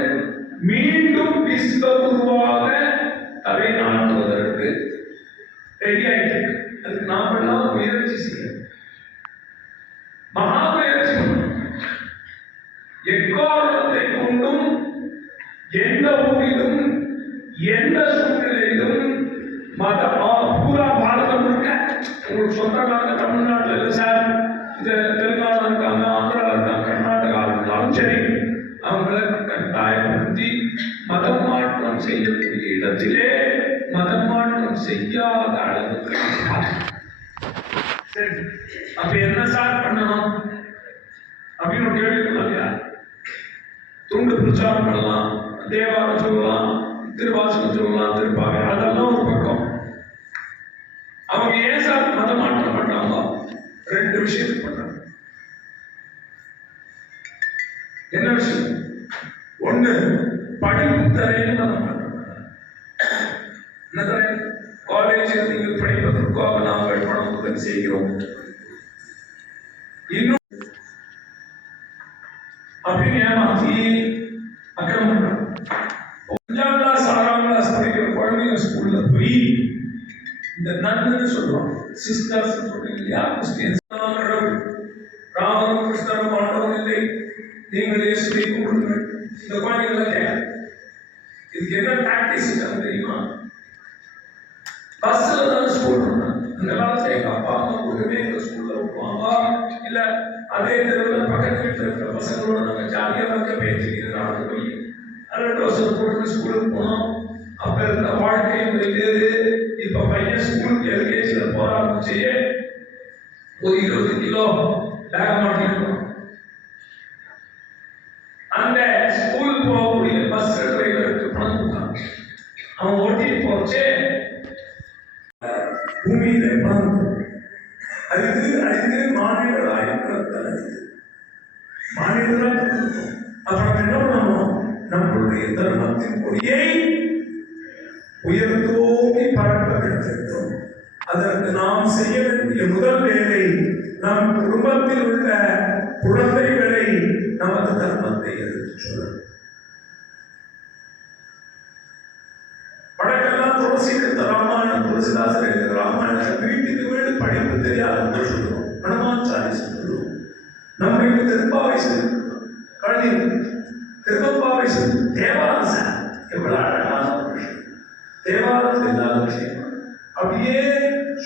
மீண்டும் விஸ்வகுருவாக தலை நாட்டுவதற்கு ரெடி ஆயிட்டு. அதுக்கு நாம் எல்லாம் முயற்சி செய்யணும். மகா முயற்சி எக்காரணத்தை கொண்டும் எந்த ஊரிலும் எந்த சூழ்நிலையிலும் பூரா பாரதம் முழுக்க உங்களுக்கு சொந்தக்காரங்க தமிழ்நாட்டில் இல்லை சார், இந்த தெலுங்கானா இருக்காங்க, ஆந்திரா இருக்காங்க, கர்நாடகா இருந்தாலும் சரி, அவங்களை கட்டாயப்படுத்தி மதம் மாற்றம் செய்யக்கூடிய இடத்திலே மதம் மாற்றம் செய்யாத அளவுக்கு சரி, அப்ப என்ன சார் பண்ணணும் அப்படின்னு ஒரு கேள்வி இல்லையா? துண்டு பிரச்சாரம் பண்ணலாம், தேவாரம் சொல்லலாம், திருவாசகம் சொல்லலாம், திருப்பாவை, அதெல்லாம் ஒரு பக்கம். அவங்க ஏன் சார் மதமாற்றம் பண்றாங்க? 2 விஷயத்துக்கு பண்றாங்க. என்ன விஷயம்? ஒண்ணு, படிப்பு தரேன்னு மதம் பண்றாங்க. என்ன தரேன்? காலேஜில் நீங்கள் படிப்பதற்காக நாங்கள் பணம் உதவி செய்கிறோம். இன்னும் அப்படின்னு ஏமாத்தி அக்கிரமம் பண்றாங்க. 5ஆம் கிளாஸ் 6ஆம் கிளாஸ் படிக்கிற குழந்தைங்க ஸ்கூல்ல போய் இந்த நன்மைன்னு சொல்லுவாங்க, சிஸ்டர்ஸ் சொல்றீங்க இல்லையா, கிறிஸ்டியன்ஸ். ராமரும் கிருஷ்ணரும் ஆண்டவன் இல்லை, நீங்கள் இயேசுவை கும்பிடுங்கள். இந்த குழந்தைகள் கேட்க இதுக்கு என்ன டாக்டிக்ஸ் தெரியுமா? பஸ்ல தான் ஸ்கூல் அந்த காலத்துல எங்க அப்பா அம்மா கூடவே எங்க ஸ்கூல்ல விட்டுவாங்க. இல்ல அதே தெருவில் பக்கத்து வீட்டில் இருக்கிற பசங்களோட நாங்க ஜாலியா வந்து பேசிக்கிட்டு நடந்து போய் நல்ல ட்ரெஸ் போட்டு ஸ்கூலுக்கு போனோம். அப்ப இருந்த வாழ்க்கை வேறு. இப்ப பையன் ஸ்கூலுக்கு எல்கேஜில போற ஆரம்பிச்சு ஒரு 20 கிலோ பேக் மாட்டிருக்கோம். அந்த ஸ்கூல் போகக்கூடிய பஸ் டிரைவருக்கு பணம் கொடுத்தாங்க. அவன் ஓட்டிட்டு போச்சே பூமியிலே பணம் அழிந்து மாநிலராய் மாநிலராய் அப்புறம் என்ன பண்ணணும்? நம்மளுடைய தர்மத்தின் கொடியை உயர்ந்தோங்கி பரப்ப வேண்டும். அதற்கு நாம் செய்ய வேண்டிய முதல் வேலை, நம் குடும்பத்தில் உள்ள குழந்தைகளை நமது தர்மத்தை எடுத்துச் சொல்ல. வடக்கெல்லாம் துளசிக்கு ராமாயணம், துளசிதாசர் எழுதிய ராமாயணம் வீட்டுக்கு வீடு படிப்பு தெரியாத சொல்லுவோம். ஹனுமான்சாரி சொல்லுவோம். நம்ம இங்க திருப்பாவை சொல்லுவோம், கழனி திருப்பாவை சொல்லுவோம். தேவாரம் எவ்வளவு அழகான விஷயம். தேவாரத்தில் இல்லாத விஷயம் அப்படியே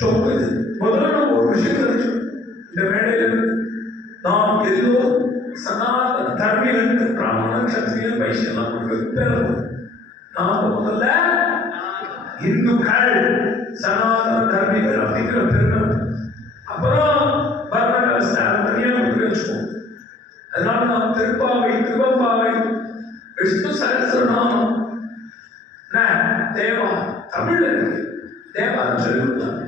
சொக்குது. முதல்ல நம்ம ஒரு விஷயம் தெரிஞ்சோம். இந்த மேடையில் நாம் எல்லோரும் சனாதன தர்மிகள், பிராமணன், சத்திரியன், வைஷ்ணவன் பேர். நாம் முதல்ல இந்துக்கள், சனாதன தர்மிகள் அப்படிங்கிற பெருமை. அப்புறம் வர்ணகலஸ்தானம் தனியாக வச்சுக்கோம். அதனால நாம் திருப்பாவை, திருவம்பாவை, விஷ்ணு சகஸ்ரநாமம், தேவா தமிழ்ல இருக்கு. தேவாரம் சொல்லி கொடுத்தாங்க.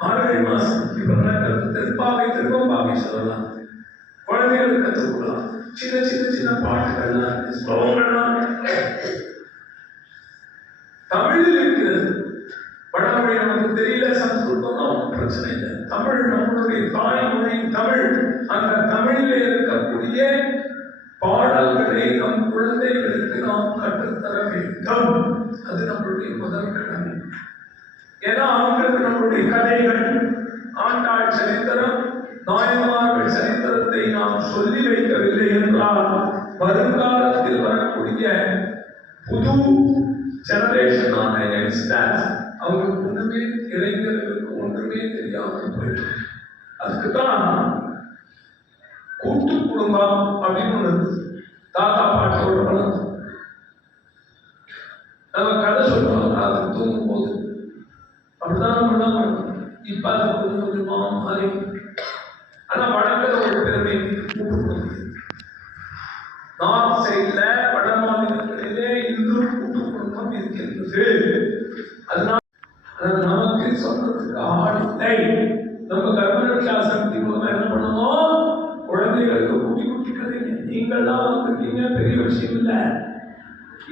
மார்கழி மாசம் இப்ப திருப்பாவை, திருவம்பாவை சொல்லலாம். குழந்தைகளுக்கு கற்றுக் கொடுக்கலாம். சின்ன சின்ன சின்ன பாட்டுகள்லாம், ஸ்லோகங்கள்லாம் தமிழில் இருக்கிறது. வடமொழி நமக்கு தெரியல, சமஸ்கிருதம் பிரச்சனை இல்லை. தமிழ் நம்மளுடைய தாய்மொழி தமிழ். அந்த தமிழில் இருக்கக்கூடிய பாடல்களை நம் குழந்தைகளுக்கு நாம் கற்றுத்தர வேண்டும். அது நம்மளுடைய முதல் கடமை. ஏன்னா அவங்களுக்கு நம்மளுடைய கதைகள், ஆண்டாள் சரித்திரம், நாயன்மார்கள் சரித்திரத்தை நாம் சொல்லி வைக்கவில்லை என்றால் வருங்காலத்தில் வரக்கூடிய புது ஜெனரேஷனான யங்ஸ்டர்ஸ் அவங்களுக்கு ஒன்றுமே, இளைஞர்களுக்கு ஒன்றுமே தெரியாமல் போயிடும். அதுக்குதான் கூட்டு குடும்பம் அப்படின்னு ஒன்று தாத்தா பாட்டோட வளர்ந்து நம்ம கதை சொல்லுவாங்க. அது தூங்கும் போது அப்படிதான் நம்ம இப்ப அது கொஞ்சம் கொஞ்சமா மாறி. ஆனா வடக்கில் ஒரு பெருமை, நார்த் சைட்ல வட மாநிலங்களிலே இன்னும் கூட்டு குடும்பம் இருக்கின்றது. அதனால நமக்கு சொல்றதுக்கு ஆள் இல்லை. நம்ம கர்மரட்சா சக்தி மூலமா என்ன பண்ணணும்? குழந்தைகளுக்கு குட்டி குட்டி கதைங்க. நீங்கள்லாம் வந்துருக்கீங்க, பெரிய விஷயம் இல்லை.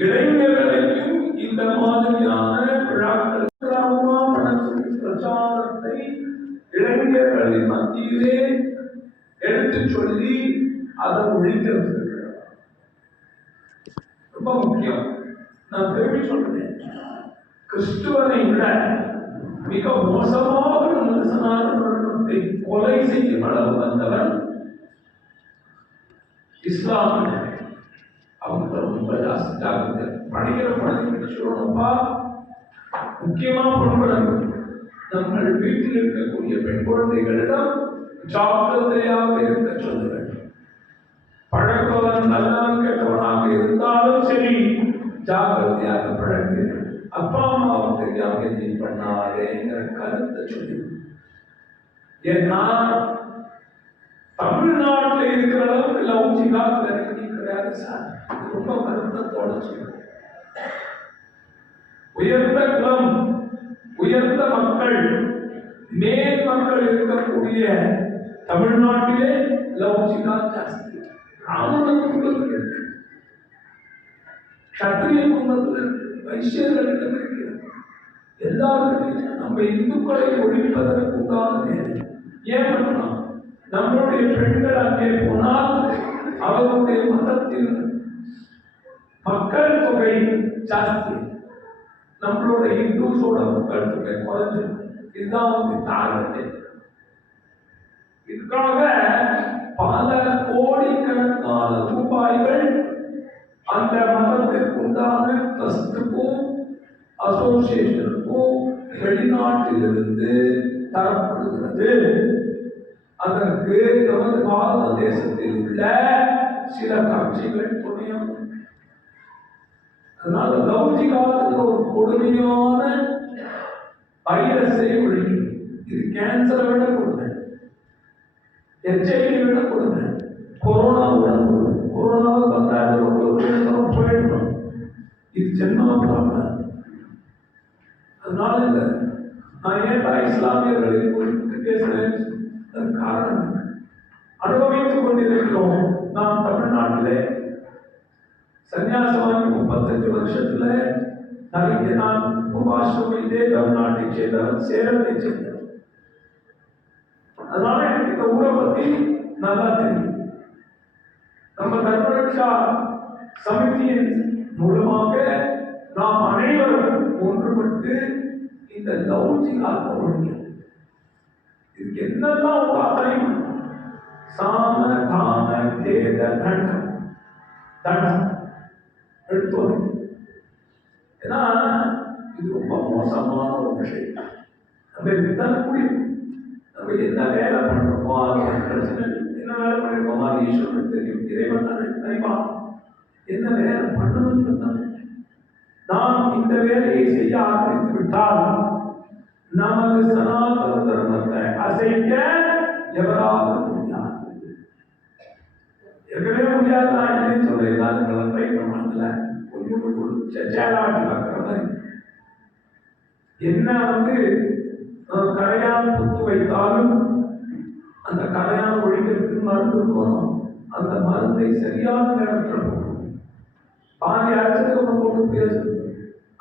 இளைஞர்களையும் இந்த மாதிரியான விழாக்கள் பிரச்சாரத்தை இளைஞர்களின் மத்தியிலே எடுத்து சொல்லி அதை ஒழிக்கிறது ரொம்ப முக்கியம். நான் திரும்பி சொல்றேன், கிறிஸ்துவனை விட மிக மோசமாக நமது சனாதன தர்மத்தை கொலை செய்யும் அளவு வந்தவன் இஸ்லாம். அவங்க ரொம்ப ஜாஸ்தி ஜாகிரதை. படிக்கிற குழந்தைங்க சொல்லணும்பா, முக்கியமா பொன்படணும். நம்ம வீட்டில் இருக்கக்கூடிய பெண் குழந்தைகளிடம் ஜாக்கிரதையாக இருக்க சொல்ல வேண்டும். பழக்கவன் நல்லவன் கெட்டவனாக இருந்தாலும் சரி, ஜாக்கிரதையாக பழகு. அப்பா அம்மாவுக்கு தெரியாம பண்ணாதேங்கிற கருத்தை சொல்லி ஏன்னா தமிழ்நாட்டில் இருக்கிற அளவுக்கு லௌகிகா கிடையாது சார். ரொம்ப வருத்தத்தோட சொல்றேன். உயர்ந்த குலம், உயர்ந்த மக்கள், மேல் மக்கள் இருக்கக்கூடிய தமிழ்நாட்டிலே லௌகிகா ஜாஸ்தி. ராமண குலத்தில் இருக்கு, சத்திரிய குலத்தில் இருக்கு, வைசியர்களிடம் இருக்கிறது, எல்லாருக்கும். நம்ம இந்துக்களை ஒழிப்பதற்கு உண்டான நேரம் ஏன் பண்ணலாம்? நம்மளுடைய பெண்கள் அங்கே போனால் அவர்களுடைய மதத்தில் மக்கள் தொகை ஜாஸ்தி, நம்மளோட இந்துஸோட மக்கள் தொகை குறைஞ்சு. இதுதான் வந்து டார்கெட். இதுக்காக பல கோடிக்கணக்கான ரூபாய்கள் அந்த மதத்திற்கு உண்டான ட்ரஸ்டுக்கும் அசோசியேஷனுக்கும் வெளிநாட்டிலிருந்து தரப்படுகிறது. அதற்கு நமது பாரத தேசத்தில் உள்ள சில கட்சிகள் துணையாக. அதனால லௌகிகாலத்தில் ஒரு கொடுமையான வைரஸை ஒழிக்கும். இது கேன்சரை விட கொடுமை, HIV விட கொடுமை, கொரோனா விட கொடுமை. கொரோனாவை பத்தாயிரம் போயிடணும். இது ஜென்மா ப்ராப்ளம். அதனால இந்த நான் ஏன் இஸ்லாமியர்களை குறிப்பிட்டு பேசுறேன்? அது காரணம் அனுபவித்துக் கொண்டிருக்கிறோம். நாம் தமிழ்நாட்டிலே சன்னியாசம் வாங்கி 35 வருஷத்துல நிறைய நான் பூர்வாசிரமம் இதே தமிழ்நாட்டை சேர்ந்தவன், சேலத்தை சேர்ந்தவன். அதனால எனக்கு இந்த ஊரை பத்தி நல்லா தெரியும். நம்ம தர்மரக்ஷா சமிதியின் மூலமாக நாம் அனைவரும் ஒன்றுபட்டு இந்த லௌகிகாத்தை ஒழிக்கிறோம். இதுக்கு என்னெல்லாம் பார்த்தனையும் சாம தாம தேத தண்டம் தண்டம் எடுத்து. ஏன்னா இது ரொம்ப மோசமான ஒரு விஷயம். நம்ம இதுதான் முடியும். நம்ம என்ன வேலை பண்ணுறோமோ அது பிரச்சனை. என்ன வேலை பண்ணிருக்கோமோ அது ஈஸ்வரனுக்கு தெரியும், இறைவன் நினைப்பான். என்ன வேலை பண்ணணும்னு நாம் இந்த வேலையை செய்ய ஆரம்பித்து விட்டால் நமது சனாதன தர்மத்தை அசைக்க எவராவது முடியாது. ஏற்கனவே முடியாது. நான் இல்லைன்னு சொல்றேன். ட்ரை பண்ணல கொஞ்சம் சேலாட்டி பார்க்குற மாதிரி. என்ன வந்து கரையான் புத்து வைத்தாலும் அந்த கரையான் ஒழிக்கிறதுக்கு மருந்து இருக்கணும். அந்த மருந்தை சரியான நேரத்தில் போடணும். பாதி அரைச்சதுக்கு போட்டு பேசணும்.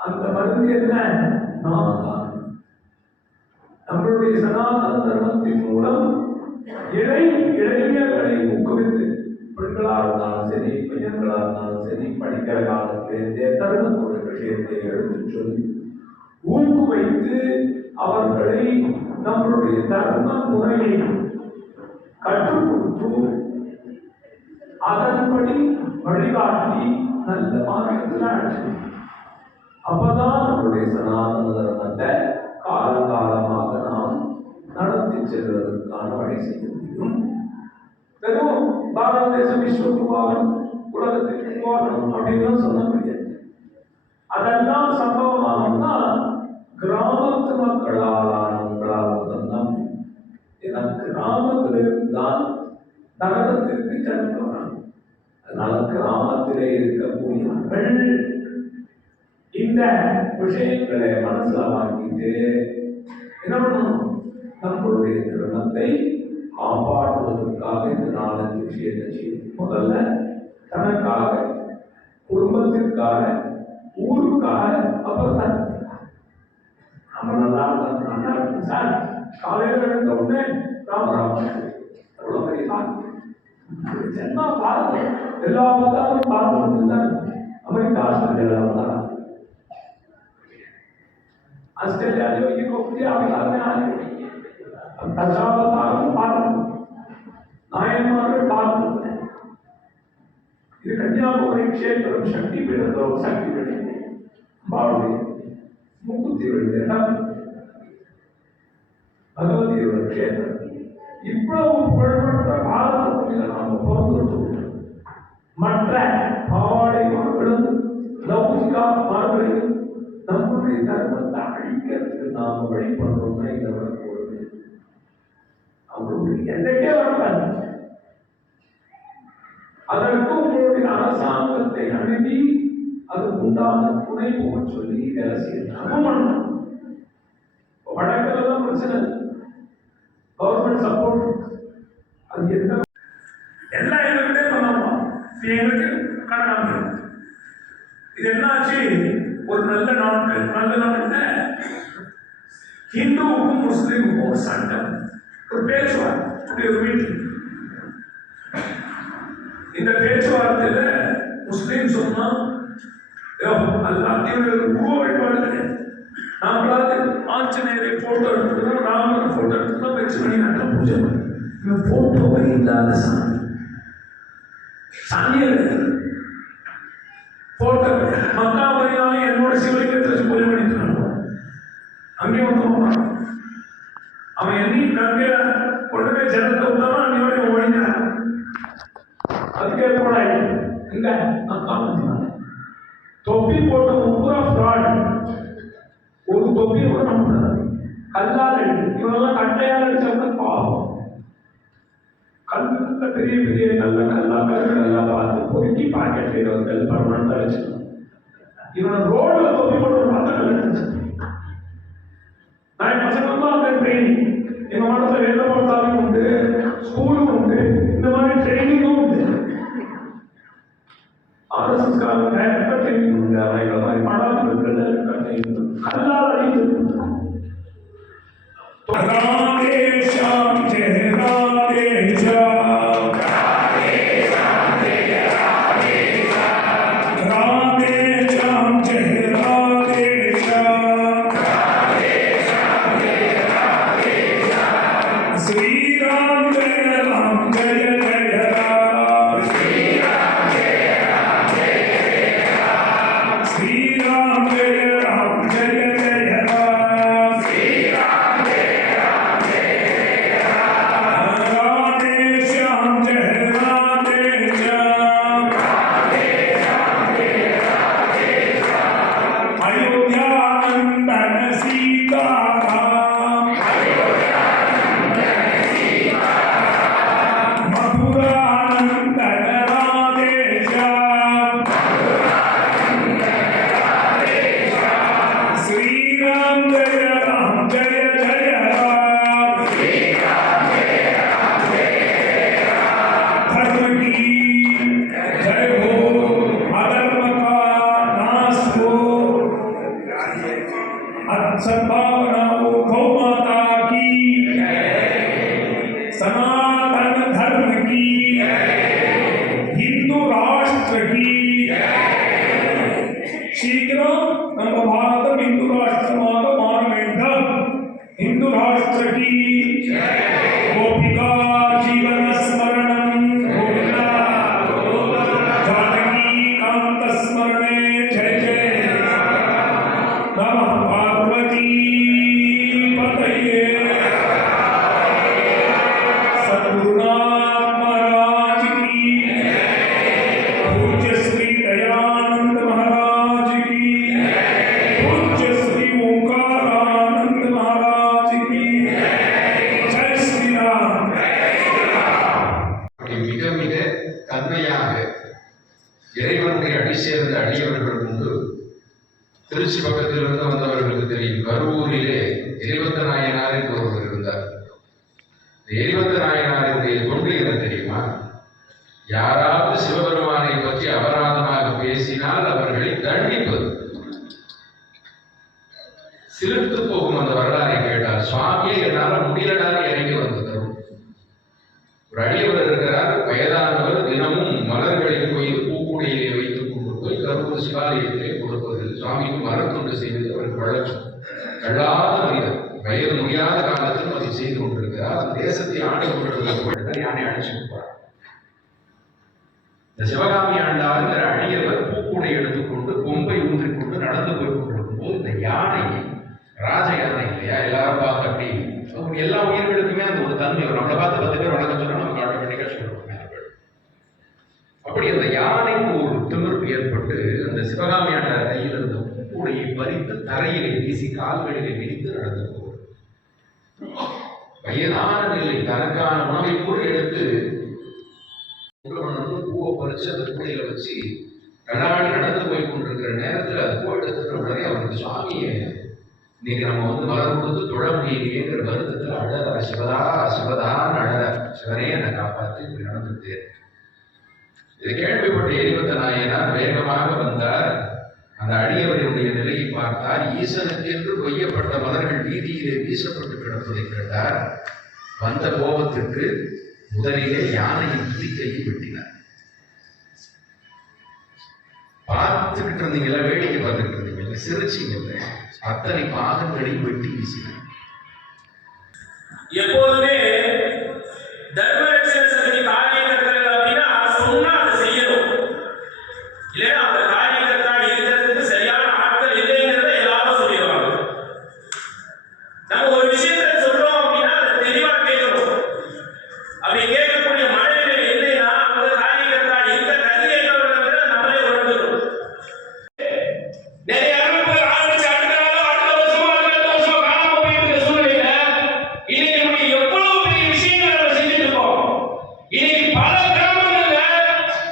அந்த மருந்து என்ன? நாம் தான். நம்மளுடைய சனாதன தர்மத்தின் மூலம் இளைஞர்களை ஊக்குவித்து, பெண்களாக இருந்தாலும் சரி, பையன்களாக இருந்தாலும் சரி, படிக்கிற காலத்திலேருந்தே தர்மத்துடைய விஷயத்தை எடுத்து சொல்லி ஊக்குவித்து அவர்களை நம்மளுடைய தர்ம முறையை கற்றுக் கொடுத்து அதன்படி வழிகாட்டி நல்ல மார்க்கத்தில் அழைச்சு. அப்பதான் நம்மளுடைய சனாதன தர்மத்தை காலகாலமாக நாம் நடத்தி செல்வதற்கான வழி செய்ய முடியும். வெறும் பாரத தேசம் விஸ்வகுருவாகணும், உலகத்திற்கு உருவாகணும் அப்படின்னு சொல்ல முடியாது. அதெல்லாம் சம்பவமாகணும்னா கிராமத்து மக்களால் தான். ஏன்னா கிராமத்திலிருந்து தான் நகரத்திற்கு சென்று வராங்க. அதனால கிராமத்திலே இருக்கக்கூடியவர்கள் இந்த விஷயங்களை மனசுல வாங்கிட்டு என்ன பண்ணணும்? நம்மளுடைய தர்மத்தை காப்பாற்றுவதற்காக இந்த 4 விஷயத்தை செய்யணும். முதல்ல தனக்காக, குடும்பத்திற்காக, ஊருக்காக, அப்புறம் தனக்காக. நம்ம நல்லா இருக்கும் சார். காலையில் எழுந்த உடனே ராமராம எவ்வளோ பெரிய காரணம். ஜென்மா பாருங்க, எல்லா மதமும் பார்த்து தான். அமெரிக்கா, ஆஸ்திரேலியா வந்தாங்க. ऑस्ट्रेलिया जो ये कोई अवतार में आए दशावतार पालन नायनमार पालन இது கன்னியாகுமரி க்ஷேத்திரம் சக்தி பீடத்தோ சக்தி பீடம் பாவடி முக்குத்தி இடம் பகவதியோட க்ஷேத்திரம். இவ்வளவு புகழ்பெற்ற பாரதத்தில் நாம் பிறந்துட்டோம். மற்ற பாவாடை மார்களும் லௌகிகா மார்களையும் நம்முடைய தர்மத்தை அழிக்கிறதுக்கு நாம் வழிபடுறோம்னா இதை வரக்கூடாது. என்றைக்கே வரக்கூடாது. அதற்கு உங்களுடைய அரசாங்கத்தை அணுகி அதுக்கு உண்டான துணை போக சொல்லி வேலை செய்யணும். வடக்கில் தான் பிரச்சனை, கவர்மெண்ட் சப்போர்ட் அது எந்த எல்லாம் எங்ககிட்டே பண்ணலாம். எங்களுக்கு கடமை. இது என்னாச்சு, ஒரு நல்ல நாட்டுல ஹிந்துவுக்கும் முஸ்லீமுக்கும் ஒரு சண்டை, ஒரு பேச்சுவார்த்தை, ஒரு மீட்டிங். இந்த பேச்சுவார்த்தையில முஸ்லீம் சொன்னா எல்லாத்தையும் உருவ வழிபாடு கிடையாது, நம்மளாவது ஆஞ்சநேயரை போட்டோ எடுத்துக்கணும், ராமரை போட்டோ எடுத்துக்கணும், லட்சுமணி நாட்டம் பூஜை பண்ணி போட்டோவே இல்லாத சாமி சாமியல் போட்டோ மக்காபரியாலும் என்னோட சிவலிங்கத்தை வச்சு பூஜை பண்ணிட்டு அங்கே வந்து அவன் என்னையும் கங்கையில கொண்டு போய் ஜனத்தை விட்டாலும் அன்னையோட ஓடினான். அதுக்கே போனாய் எங்க தொப்பி போட்ட பூரா ஃப்ராட். ஒரு தொப்பி கூட நம்ம கல்லால் அடிக்கும், இவெல்லாம் கட்டையால் அடிச்சவங்க பாவம். கல்ல பெரிய பெரிய நல்ல கல்லெல்லாம் பார்த்து பொறுக்கி பாக்கெட் வந்து பர்மனண்ட் அடிச்சிடும். இவனை ரோட்ல தொப்பி போட்டு பார்த்தா கல். நான் பசங்களும் அந்த ட்ரைனிங் எங்க மாவட்டத்தில் வேலை பார்த்தாலும் உண்டு, ஸ்கூலும் உண்டு, இந்த மாதிரி ட்ரைனிங்கும் உண்டு. RSS டைரக்டர் ட்ரைனிங் உண்டு. அவன் இந்த மாதிரி மாணவர்களுக்கு டைரக்டர் ட்ரைனிங் கல்லால் அடிக்கிறது. ராதே ஷாம் ஜெய ராதே ஷாம், ராதே ஷாம் ஜெய ராதே ஷாம், ராதே ஷாம் ஜெய ராதே ஷாம், ராதே ஷாம் ஜெய ராதே ஷாம், ஸ்ரீ ராம் ஜெய ராம் ஜெய ஜெய ராம், ஸ்ரீ ராம் ஜெய ராம் ஜெய ஜெய ராம், ஸ்ரீ ராம் ஜெய ராம் ஜெய ஜெய ராம், ஸ்ரீ ராம் ஜெய ராம் ஜெய ஜெய ராம், ராதே ஷாம் ஜெய ராதே ஷாம், ராதே ஷாம் ஜெய ராதே ஷாம், அயோத்தியா நந்தன சீதாராம், அயோத்தியா நந்தன சீதாராம், மதுரா நந்தன ராதே ஷாம், மதுரா நந்தன ராதே ஷாம், ஸ்ரீராம் ஜெய ராம் ஜெய ஜெய ராம், ஸ்ரீராம் ஜெய ராம் ஜெய ஜெய ராம், धर्म की जय हो, अधर्म का नाश हो, सद्भावना हो, गौ माता की सनातन धर्म की, हिंदू राष्ट्र की शीघ्रम ನಮ್ಮ ಭಾರತ ಹಿಂದೂ ರಾಷ್ಟ್ರವಾದ ಮಾರ வேண்டும். हिंदू राष्ट्र की गोपिका जीवन स्मरणं गोविंदा जानकी कांत स्मरणे जय जय नमः पार्वती पतये। सद्गुरुनाथ महाराज की, पूज्य श्री दयानंद महाराज की, पूज्य श्री ओंकारानंद महाराज की, जय श्री राम। மிக மிக தன்மையாக இறைவனுடைய அடி சேர்ந்த அடியவர்கள் உண்டு. திருச்சி பக்கத்திலிருந்து வந்தவர்களுக்கு தெரியும், கரூரிலே எரிவந்த நாயனார் என்று ஒருவர் இருந்தார். இந்த எரிவந்த நாயனாருடைய தொண்டு என்ன தெரியுமா? யாராவது சிவபெருமானை பற்றி அபராதமாக பேசினால் அவர்களை தண்டிப்பது. சிலிர்த்து போகும் அந்த வரலாறை கேட்டால், சுவாமியே என்னால் முடியலடாக இறங்கி வந்தது. ஒரு அடியவர் இருக்கிறார், வயதானவர், தினமும் மலர்களை போய் பூக்குடையிலே வைத்துக் கொண்டு போய் கருப்பூர் சிவாலயத்திலே கொடுப்பது, சுவாமிக்கு மரத்துண்டு செய்வது அவருக்கு வழக்கம். கல்லாத மனிதர், வயது முடியாத காலத்திலும் அதை செய்து கொண்டிருக்கிறார். அந்த தேசத்தை ஆண்டு கொண்டிருக்கிறார், யானை அழைச்சு கொடுப்பார். இந்த சிவகாமி ஆண்டாளுங்கிற அடியவர் பூக்கூடை எடுத்துக்கொண்டு கொம்பை ஊன்றிக்கொண்டு நடந்து போய் கொண்டிருக்கும் போது இந்த யானை, ராஜ யானை இல்லையா, எல்லாரும் பார்த்து அப்படி எல்லா உயிர்களுக்குமே அந்த ஒரு தன்மை வரும். நம்மளை பார்த்து 10 பேர் வணக்கம் சொன்னா நமக்கு ஆட்டோமேட்டிக்கா சொல்லுவோம். அப்படி அந்த யானைக்கு ஒரு திமிர்ப்பு ஏற்பட்டு அந்த சிவகாமி ஆண்டார் கையில் இருந்த பூக்கூடையை பறித்து தரையிலே வீசி கால்களிலே விரித்து நடந்து போகும். வயதான நிலை தனக்கான உணவை கூட எடுத்து பூவை பறிச்சு அந்த கூடையில வச்சு கண்ணாடி நடந்து போய் கொண்டிருக்கிற நேரத்துல அது பூ எடுத்துக்கிற உடனே அவருக்கு சுவாமியை இன்னைக்கு நம்ம மலர் கொடுத்து தொழ முடியலையேங்கிற வருத்தத்தில் அழகா சிவதா சிவதான்னு அழக சிவனே என்னை காப்பாத்து இப்படி நடந்துட்டு இதை கேள்விப்பட்ட எரிவந்த நாயனார் வேகமாக வந்தார். அந்த அடியவருடைய நிலையை பார்த்தார். ஈசனுக்கு என்று கொய்யப்பட்ட மலர்கள் வீதியிலே வீசப்பட்டு கிடப்பதை கண்டார். வந்த கோபத்திற்கு முதலிலே யானையின் துதிக்கையை வெட்டினார். பார்த்துக்கிட்டு இருந்தீங்களா, வேடிக்கை பார்த்துக்கிட்டு இருந்தீங்க, சிரிச்சிங்கல்ல, அத்தனை பாகங்களையும் வெட்டி வீசினார். எப்போதுமே தர்மரட்சண சமிதி காரியகர்த்தர்கள் அப்படின்னா சொன்னா அதை செய்யணும். இல்லைன்னா அந்த காரியகர்த்தா இருக்கிறதுக்கு சரியான ஆட்கள் இல்லைங்கிறத எல்லாரும் சொல்லிடுவாங்க. நம்ம ஒரு விஷயத்தை சொல்றோம் அப்படின்னா அதை தெளிவா கேட்கணும். அப்படி கேட்கக்கூடிய மனநிலை இல்லைன்னா அந்த காரியகர்த்தா இந்த கதிரேற்றவர்கள் நம்மளே உணர்ந்துடும். நிறைய அமைப்புகள் ஆரம்பிச்சு அடுத்த வருஷமோ அடுத்த வருஷமோ காணாம போயிருக்கிற சூழ்நிலையில இன்னைக்கு நம்ம எவ்வளவு பெரிய விஷயங்களை நம்ம செஞ்சுட்டு இருக்கோம். இன்னைக்கு பல கிராமங்கள்ல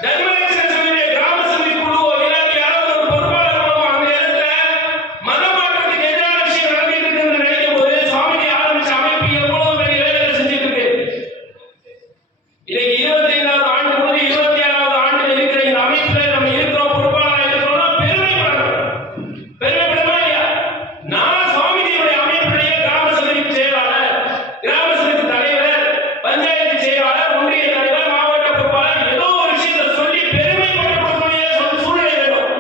தர்மரட்சண சமிதியுடைய கிராம சமிதி குழுவோ இல்லாட்டி யாராவது ஒரு பொறுப்பாளர் மூலமா அந்த இடத்துல மதமாற்றத்துக்கு எதிரான விஷயம் நடந்துட்டு இருக்குன்னு நினைக்கும் போது சுவாமிஜி ஆரம்பிச்ச அமைப்பு எவ்வளவு பெரிய வேலைகளை செஞ்சுட்டு இருக்கு. இன்னைக்கு 25வது ஆண்டு முடிஞ்சு 26வது ஆண்டுல இருக்கிற இந்த அமைப்புல நம்ம இருக்கிறோம், பொறுப்பாளராக இருக்கிறோம்னா பெருமைப்படமா இல்லையா? நான் சுவாமிஜியுடைய அமைப்புடைய கிராம சமிதி செயலாளர், கிராம சமிதி தலைவர், பஞ்சாயத்து செயலாளர், ஒன்றிய தலைவர், மாவட்ட பொறுப்பாளர், ஏதோ ஒரு விஷயத்தை சொல்லி பெருமைப்படக்கூடிய சூழ்நிலை வேணும்.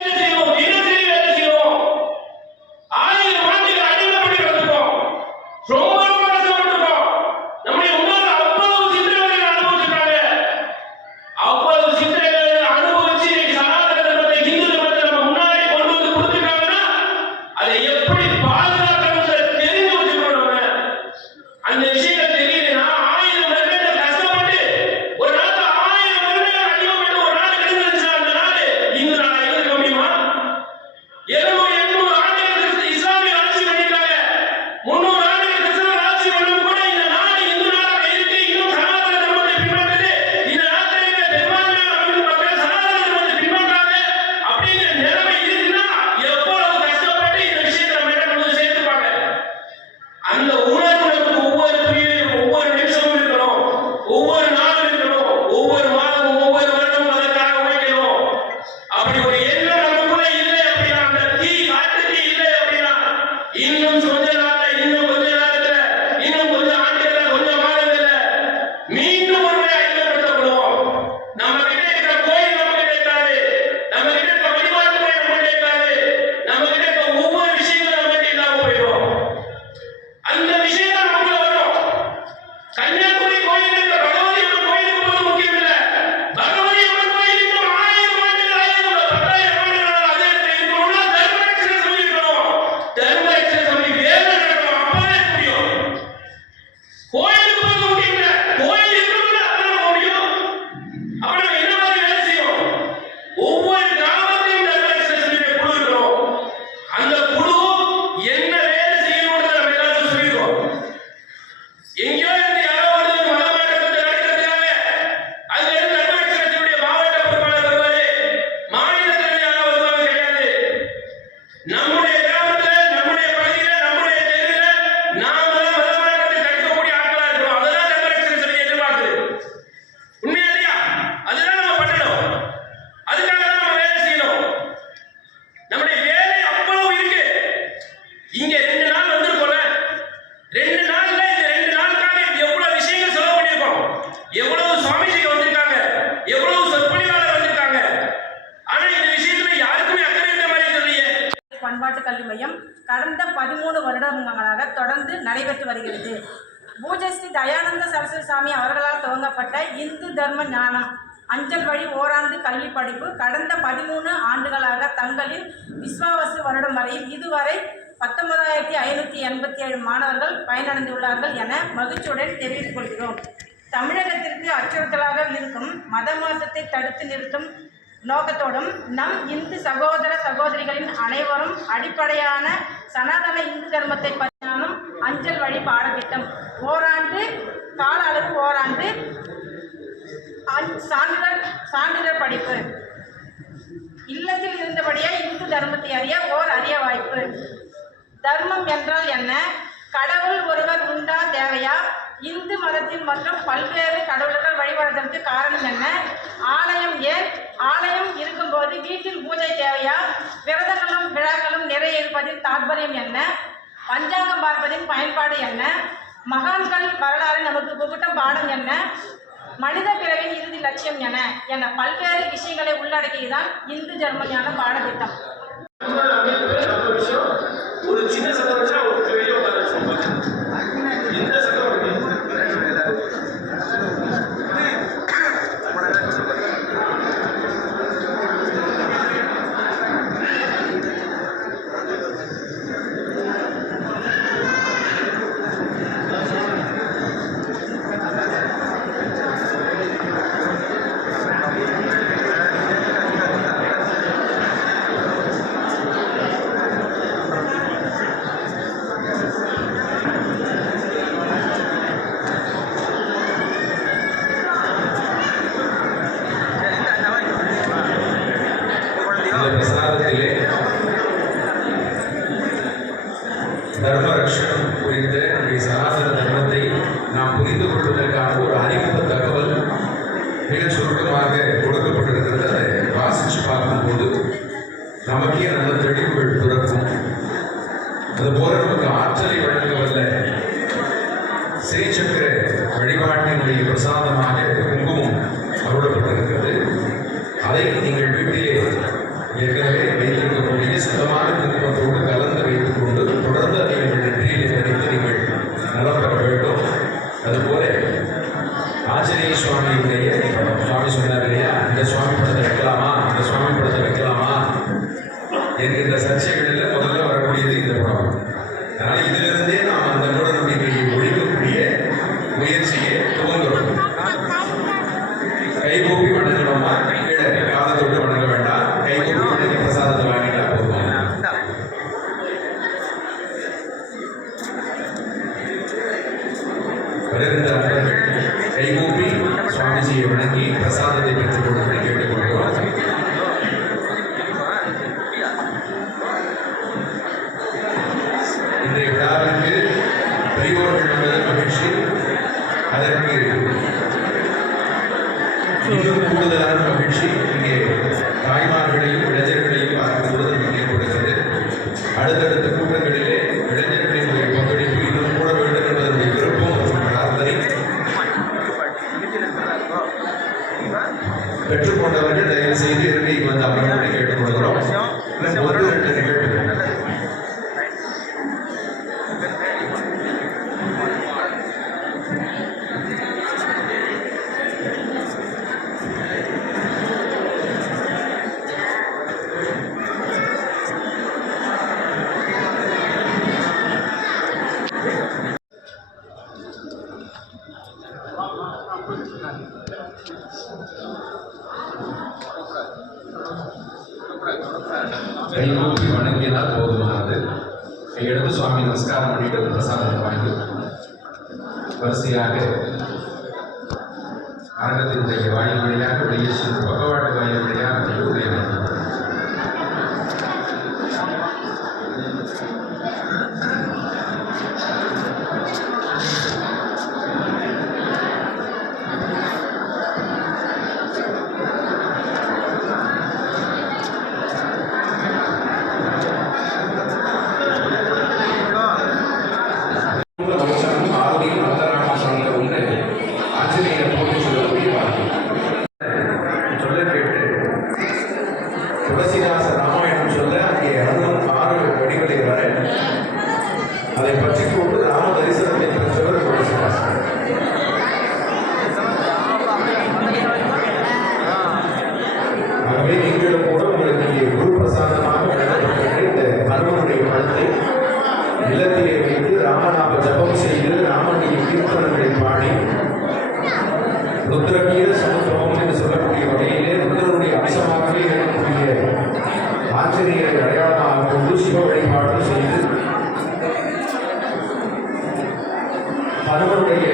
வேலை செய்வோம், தினசரி வேலை செய்வோம். 1000 ஆண்டுகள் அடிமைப்பட்டு கிடந்திருக்கோம். ரொம்ப ரொம்ப கஷ்டப்பட்டிருக்கோம். நம்முடைய முன்னோர்கள் அவ்வளவு சித்திரவதைகளை அனுபவிச்சிருக்காங்க. அவ்வளவு சித்திரவதைகளை அனுபவிச்சு இன்னைக்கு சனாதன தர்மத்தை, இந்து தர்மத்தை நம்ம முன்னாடி கொண்டு வந்து கொடுத்துருக்காங்கன்னா அதை எப்படி பாதுகாக்கணும்னு தெரிஞ்சு வச்சுக்கணும். நம்ம அந்த விஷயத்தை தெரியலன்னா 1000 வருடங்கள் கஷ்டப்பட்டு ஒரு நாள் 1000 வருடங்கள் அடிமைப்பட்டு ஒரு நாள் இருந்துச்சு. அந்த நாள் இந்து நாளா இருக்க முடியுமா? 700 800 ஆண்டுகளுக்கு இஸ்லாமிய ஆட்சி பண்ணிட்டாங்க. 300 ஆண்டுகள் கிறிஸ்தவ ஆட்சி பண்ணவும் கூட இந்த நாடு இந்து நாடாக இருக்கு. இன்னும் சனாதன தர்மத்தை பின்பற்றுது. இந்த நாட்டில் இருக்கிற பெரும்பான்மையான அமைப்பு மக்கள் சனாதன தர்மத்தை பின்பற்றாங்க அப்படிங்கிற நிலைமை இருக்குன்னா எவ்வளவு கஷ்டப்பட்டு இந்த விஷயத்தை நம்ம என்ன கொண்டு சேர்த்துப்பாங்க. அந்த உணர்வு நமக்கு ஒவ்வொரு துறையிலும் ஒவ்வொரு நிமிஷமும் இருக்கணும், ஒவ்வொரு நாளும் இருக்கணும், ஒவ்வொரு மாதமும் ஒவ்வொரு வருடமும் அதற்காக உழைக்கணும். அப்படி ஒரு எண்ணம் நமக்குள்ள இல்லை அப்படின்னா, அந்த தீ காட்டு தீ இல்லை அப்படின்னா இன்னும் கொஞ்ச நாள்ல, இன்னும் கொஞ்ச நேரத்துல, இன்னும் கொஞ்சம் ஆண்டுகள்ல, கொஞ்சம் மாதங்கள்ல மீண்டும் ஒரு முறை அடிமைப்படுத்தப்படுவோம். நம்ம கிட்ட இருக்கிற கோயில் நம்ம கிட்ட இருக்காது, நம்ம கிட்ட இருக்கிற வழிபாட்டு முறை நம்ம கிட்ட இருக்காது, நம்ம கிட்ட இருக்கிற ஒவ்வொரு விஷயங்களும் நம்ம கிட்ட இல்லாம போயிடும். அந்த விஷயம் தான் நமக்குள்ள வரும். கன்னியாகுமரி கோயில் இருக்கிற பகவதி அம்மன் கோயிலுக்கு போவது முக்கியம் இல்லை. பகவதி அம்மன் கோயில் இன்னும் 1000 ஆண்டுகள் ஆயிருக்கும், 10,000 ஆண்டுகள் அதே இடத்துல இருக்கணும்னா தர்மரட்சண சமிதி இருக்கணும். தர்மரட்சண சமிதி வேலை நடக்கணும். அப்பதான் இருக்க முடியும். கோயிலுக்கு போவது முக்கியம் இல்லை. கோயில் இருக்கணும்னா அப்பதான் போக முடியும். அப்ப நம்ம என்ன மாதிரி வேலை செய்யணும்? ஒவ்வொரு கிராமத்திலும் தர்மரட்சண சமிதியுடைய குழு இருக்கணும். அந்த குழு என்ன வேலை செய்யணும்னு நம்ம எல்லாரும் சொல்லிடுவோம். எங்கேயோ இருந்து யாரோ வந்து மதமாற்றத்தை நடக்கிறதுக்காக அதுல இருந்து தர்மரட்சண சமிதியுடைய மாவட்ட பொறுப்பாளர் வருவாரு, மாநிலத்தில் யாரோ வருவாங்க கிடையாது. நம்முடைய கிராமத்துல, நம்முடைய பகுதியில, நம்முடைய தெருவில் நாம தான் மதமாற்றத்தை தடுக்கக்கூடிய ஆட்களா இருக்கிறோம். அதுதான் தர்மரட்சண சமிதி எதிர்பார்க்குது. உண்மையா இல்லையா? அதுதான் நம்ம பண்ணணும். அதுக்காக தான் நம்ம வேலை செய்யணும். நம்முடைய வேலை அவ்வளவு இருக்கு. இங்க 2 நாள் வந்திருக்கோம்ல, 2 நாள்ல இந்த 2 நாளுக்காக எவ்வளவு விஷயங்கள் செலவு பண்ணியிருக்கோம், எவ்வளவு சுவாமிஜிகள் வந்திருக்காங்க, எவ்வளவு சொற்பொழிவாளர் வந்திருக்காங்க. ஆனா இந்த விஷயத்துல யாருக்குமே அக்கறை இருக்க மாதிரி தெரியலையே. பண்பாட்டு கல்வி மையம் கடந்த 13 வருடங்களாக தொடர்ந்து நடைபெற்று வருகிறது. பூஜை ஸ்ரீ தயானந்த சரஸ்வதி சாமி அவர்களால் துவங்கப்பட்ட இந்து தர்ம ஞானம் அஞ்சல் வழி ஓராண்டு கல்வி படிப்பு கடந்த 13 ஆண்டுகளாக தங்களின் விஸ்வாவசு வருடம் வரையில் இதுவரை 19,587 மாணவர்கள் பயனடைந்துள்ளார்கள் என மகிழ்ச்சியுடன் தெரிவித்துக் கொள்கிறோம். தமிழகத்திற்கு அச்சுறுத்தலாக இருக்கும் மத மாற்றத்தை தடுத்து நிறுத்தும் நோக்கத்தோடும் நம் இந்து சகோதர சகோதரிகளின் அனைவரும் அடிப்படையான சனாதன இந்து தர்மத்தை பற்றினாலும் அஞ்சல் வழி பாடத்திட்டம் ஓராண்டு கால அளவு ஓராண்டு சான்றிதழ் படிப்பு இல்லத்தில் இருந்தபடியே இந்து தர்மத்தை அறிய ஓர் அரிய வாய்ப்பு. தர்மம் என்றால் என்ன? கடவுள் ஒருவர் உண்டா தேவையா? இந்து மதத்தில் மற்றும் பல்வேறு கடவுள்கள் வழிபடுவதற்கு காரணம் என்ன? ஆலயம் ஏன்? ஆலயம் இருக்கும்போது வீட்டில் பூஜை தேவையா? விரதங்களும் விழாக்களும் நிறைய இருப்பதின் தாற்பயம் என்ன? பஞ்சாங்கம் பார்ப்பதின் பயன்பாடு என்ன? மகான்கள் வரலாறு நமக்கு புகட்டும் பாடம் என்ன? மனித பிறவின் இறுதி லட்சியம் என பல்வேறு விஷயங்களை உள்ளடக்கியதுதான் இந்து தர்ம ஞான பாடத்திட்டம். ஒரு சின்ன சட்டம் வச்சா ஒரு பெரிய இந்த சட்டம் பிரசாதத்திலே தர்ம ரட்சணம் குறித்த நம்முடைய சனாதன தர்மத்தை நாம் புரிந்து கொள்வதற்கான ஒரு அறிமுக தகவல் மிக சுருக்கமாக கொடுக்கப்பட்டிருக்கிறது. அதை வாசித்து பார்க்கும்போது நமக்கே நல்ல தெளிவுகள் பிறக்கும். அதுபோல நமக்கு ஆற்றலை வழங்கவல்ல ஸ்ரீசக்கர வழிபாட்டினுடைய பிரசாதமாக குங்குமம் அருளப்பட்டிருக்கிறது. அதை நீங்கள் வீட்டிலே ஏற்கனவே வைத்திருக்கக்கூடிய சுத்தமான குங்குமத்தோடு கலந்து வைத்துக் கொண்டு தொடர்ந்து அதை உங்கள் நெற்றியில் தரித்து நீங்கள் நலம் பெற வேண்டும். அதுபோல ஆஞ்சநேய சுவாமியுடைய சுவாமி சொன்னார் இல்லையா, இந்த சுவாமி படத்தை வைக்கலாமா, இந்த சுவாமி படத்தை வைக்கலாமா என்கின்ற சர்ச்சைகளில் முதல்ல வரக்கூடியது இந்த படம். அதனால் இதிலிருந்தே நாம் அந்த மூட நம்பிக்கையை ஒழிக்கக்கூடிய முயற்சியை துவங்குறோம். கைகூப்பி வணங்கணுமா, கீழே காலத்தொட்டு வணங்க வேண்டாம். கைகூப்பி வணங்கி பிரசாதத்தை வாங்கிட்டா போதும். வருகின்ற அன்பர்கள் கைகூப்பி சுவாமிஜியை வணங்கி பிரசாதத்தை பெற்றுக் கொள்ளும்படி கேட்டுக்கொள்கிறோம். இன்றைய விழாவிற்கு பெரியோர்கள் என்பது மகிழ்ச்சி. அதற்கு இன்னும் கூடுதலான மகிழ்ச்சி இங்கே தாய்மார்களையும் இளைஞர்களையும் பார்க்கும்போது நமக்கு ஏற்படுகிறது. அடுத்தடுத்த கூட்டங்களிலே இளைஞர்களின் பங்களிப்பு இன்னும் கூட வேண்டும் என்பதனுடைய விருப்பம் மற்றும் பிரார்த்தனை. பெற்றுக்கொண்டவர்கள் தயவு செய்து இருக்கைக்கு வந்து அமர்வுகளை கேட்டுக்கொள்கிறோம். ஒரு 2 நிகழ்வுகள் கைகூப்பி வணங்கினால் போதுமானது. கையெடுத்து சுவாமி நமஸ்காரம் பண்ணிட்டு பிரசாதத்தை வாங்கி வரிசையாக அரங்கத்தினுடைய வாயில் வழியாக வெளியே சென்று பகவாட்டு வாயில் வழியாக உள்ளே வேண்டும். சொல்ல கேட்டு அவர்களுடைய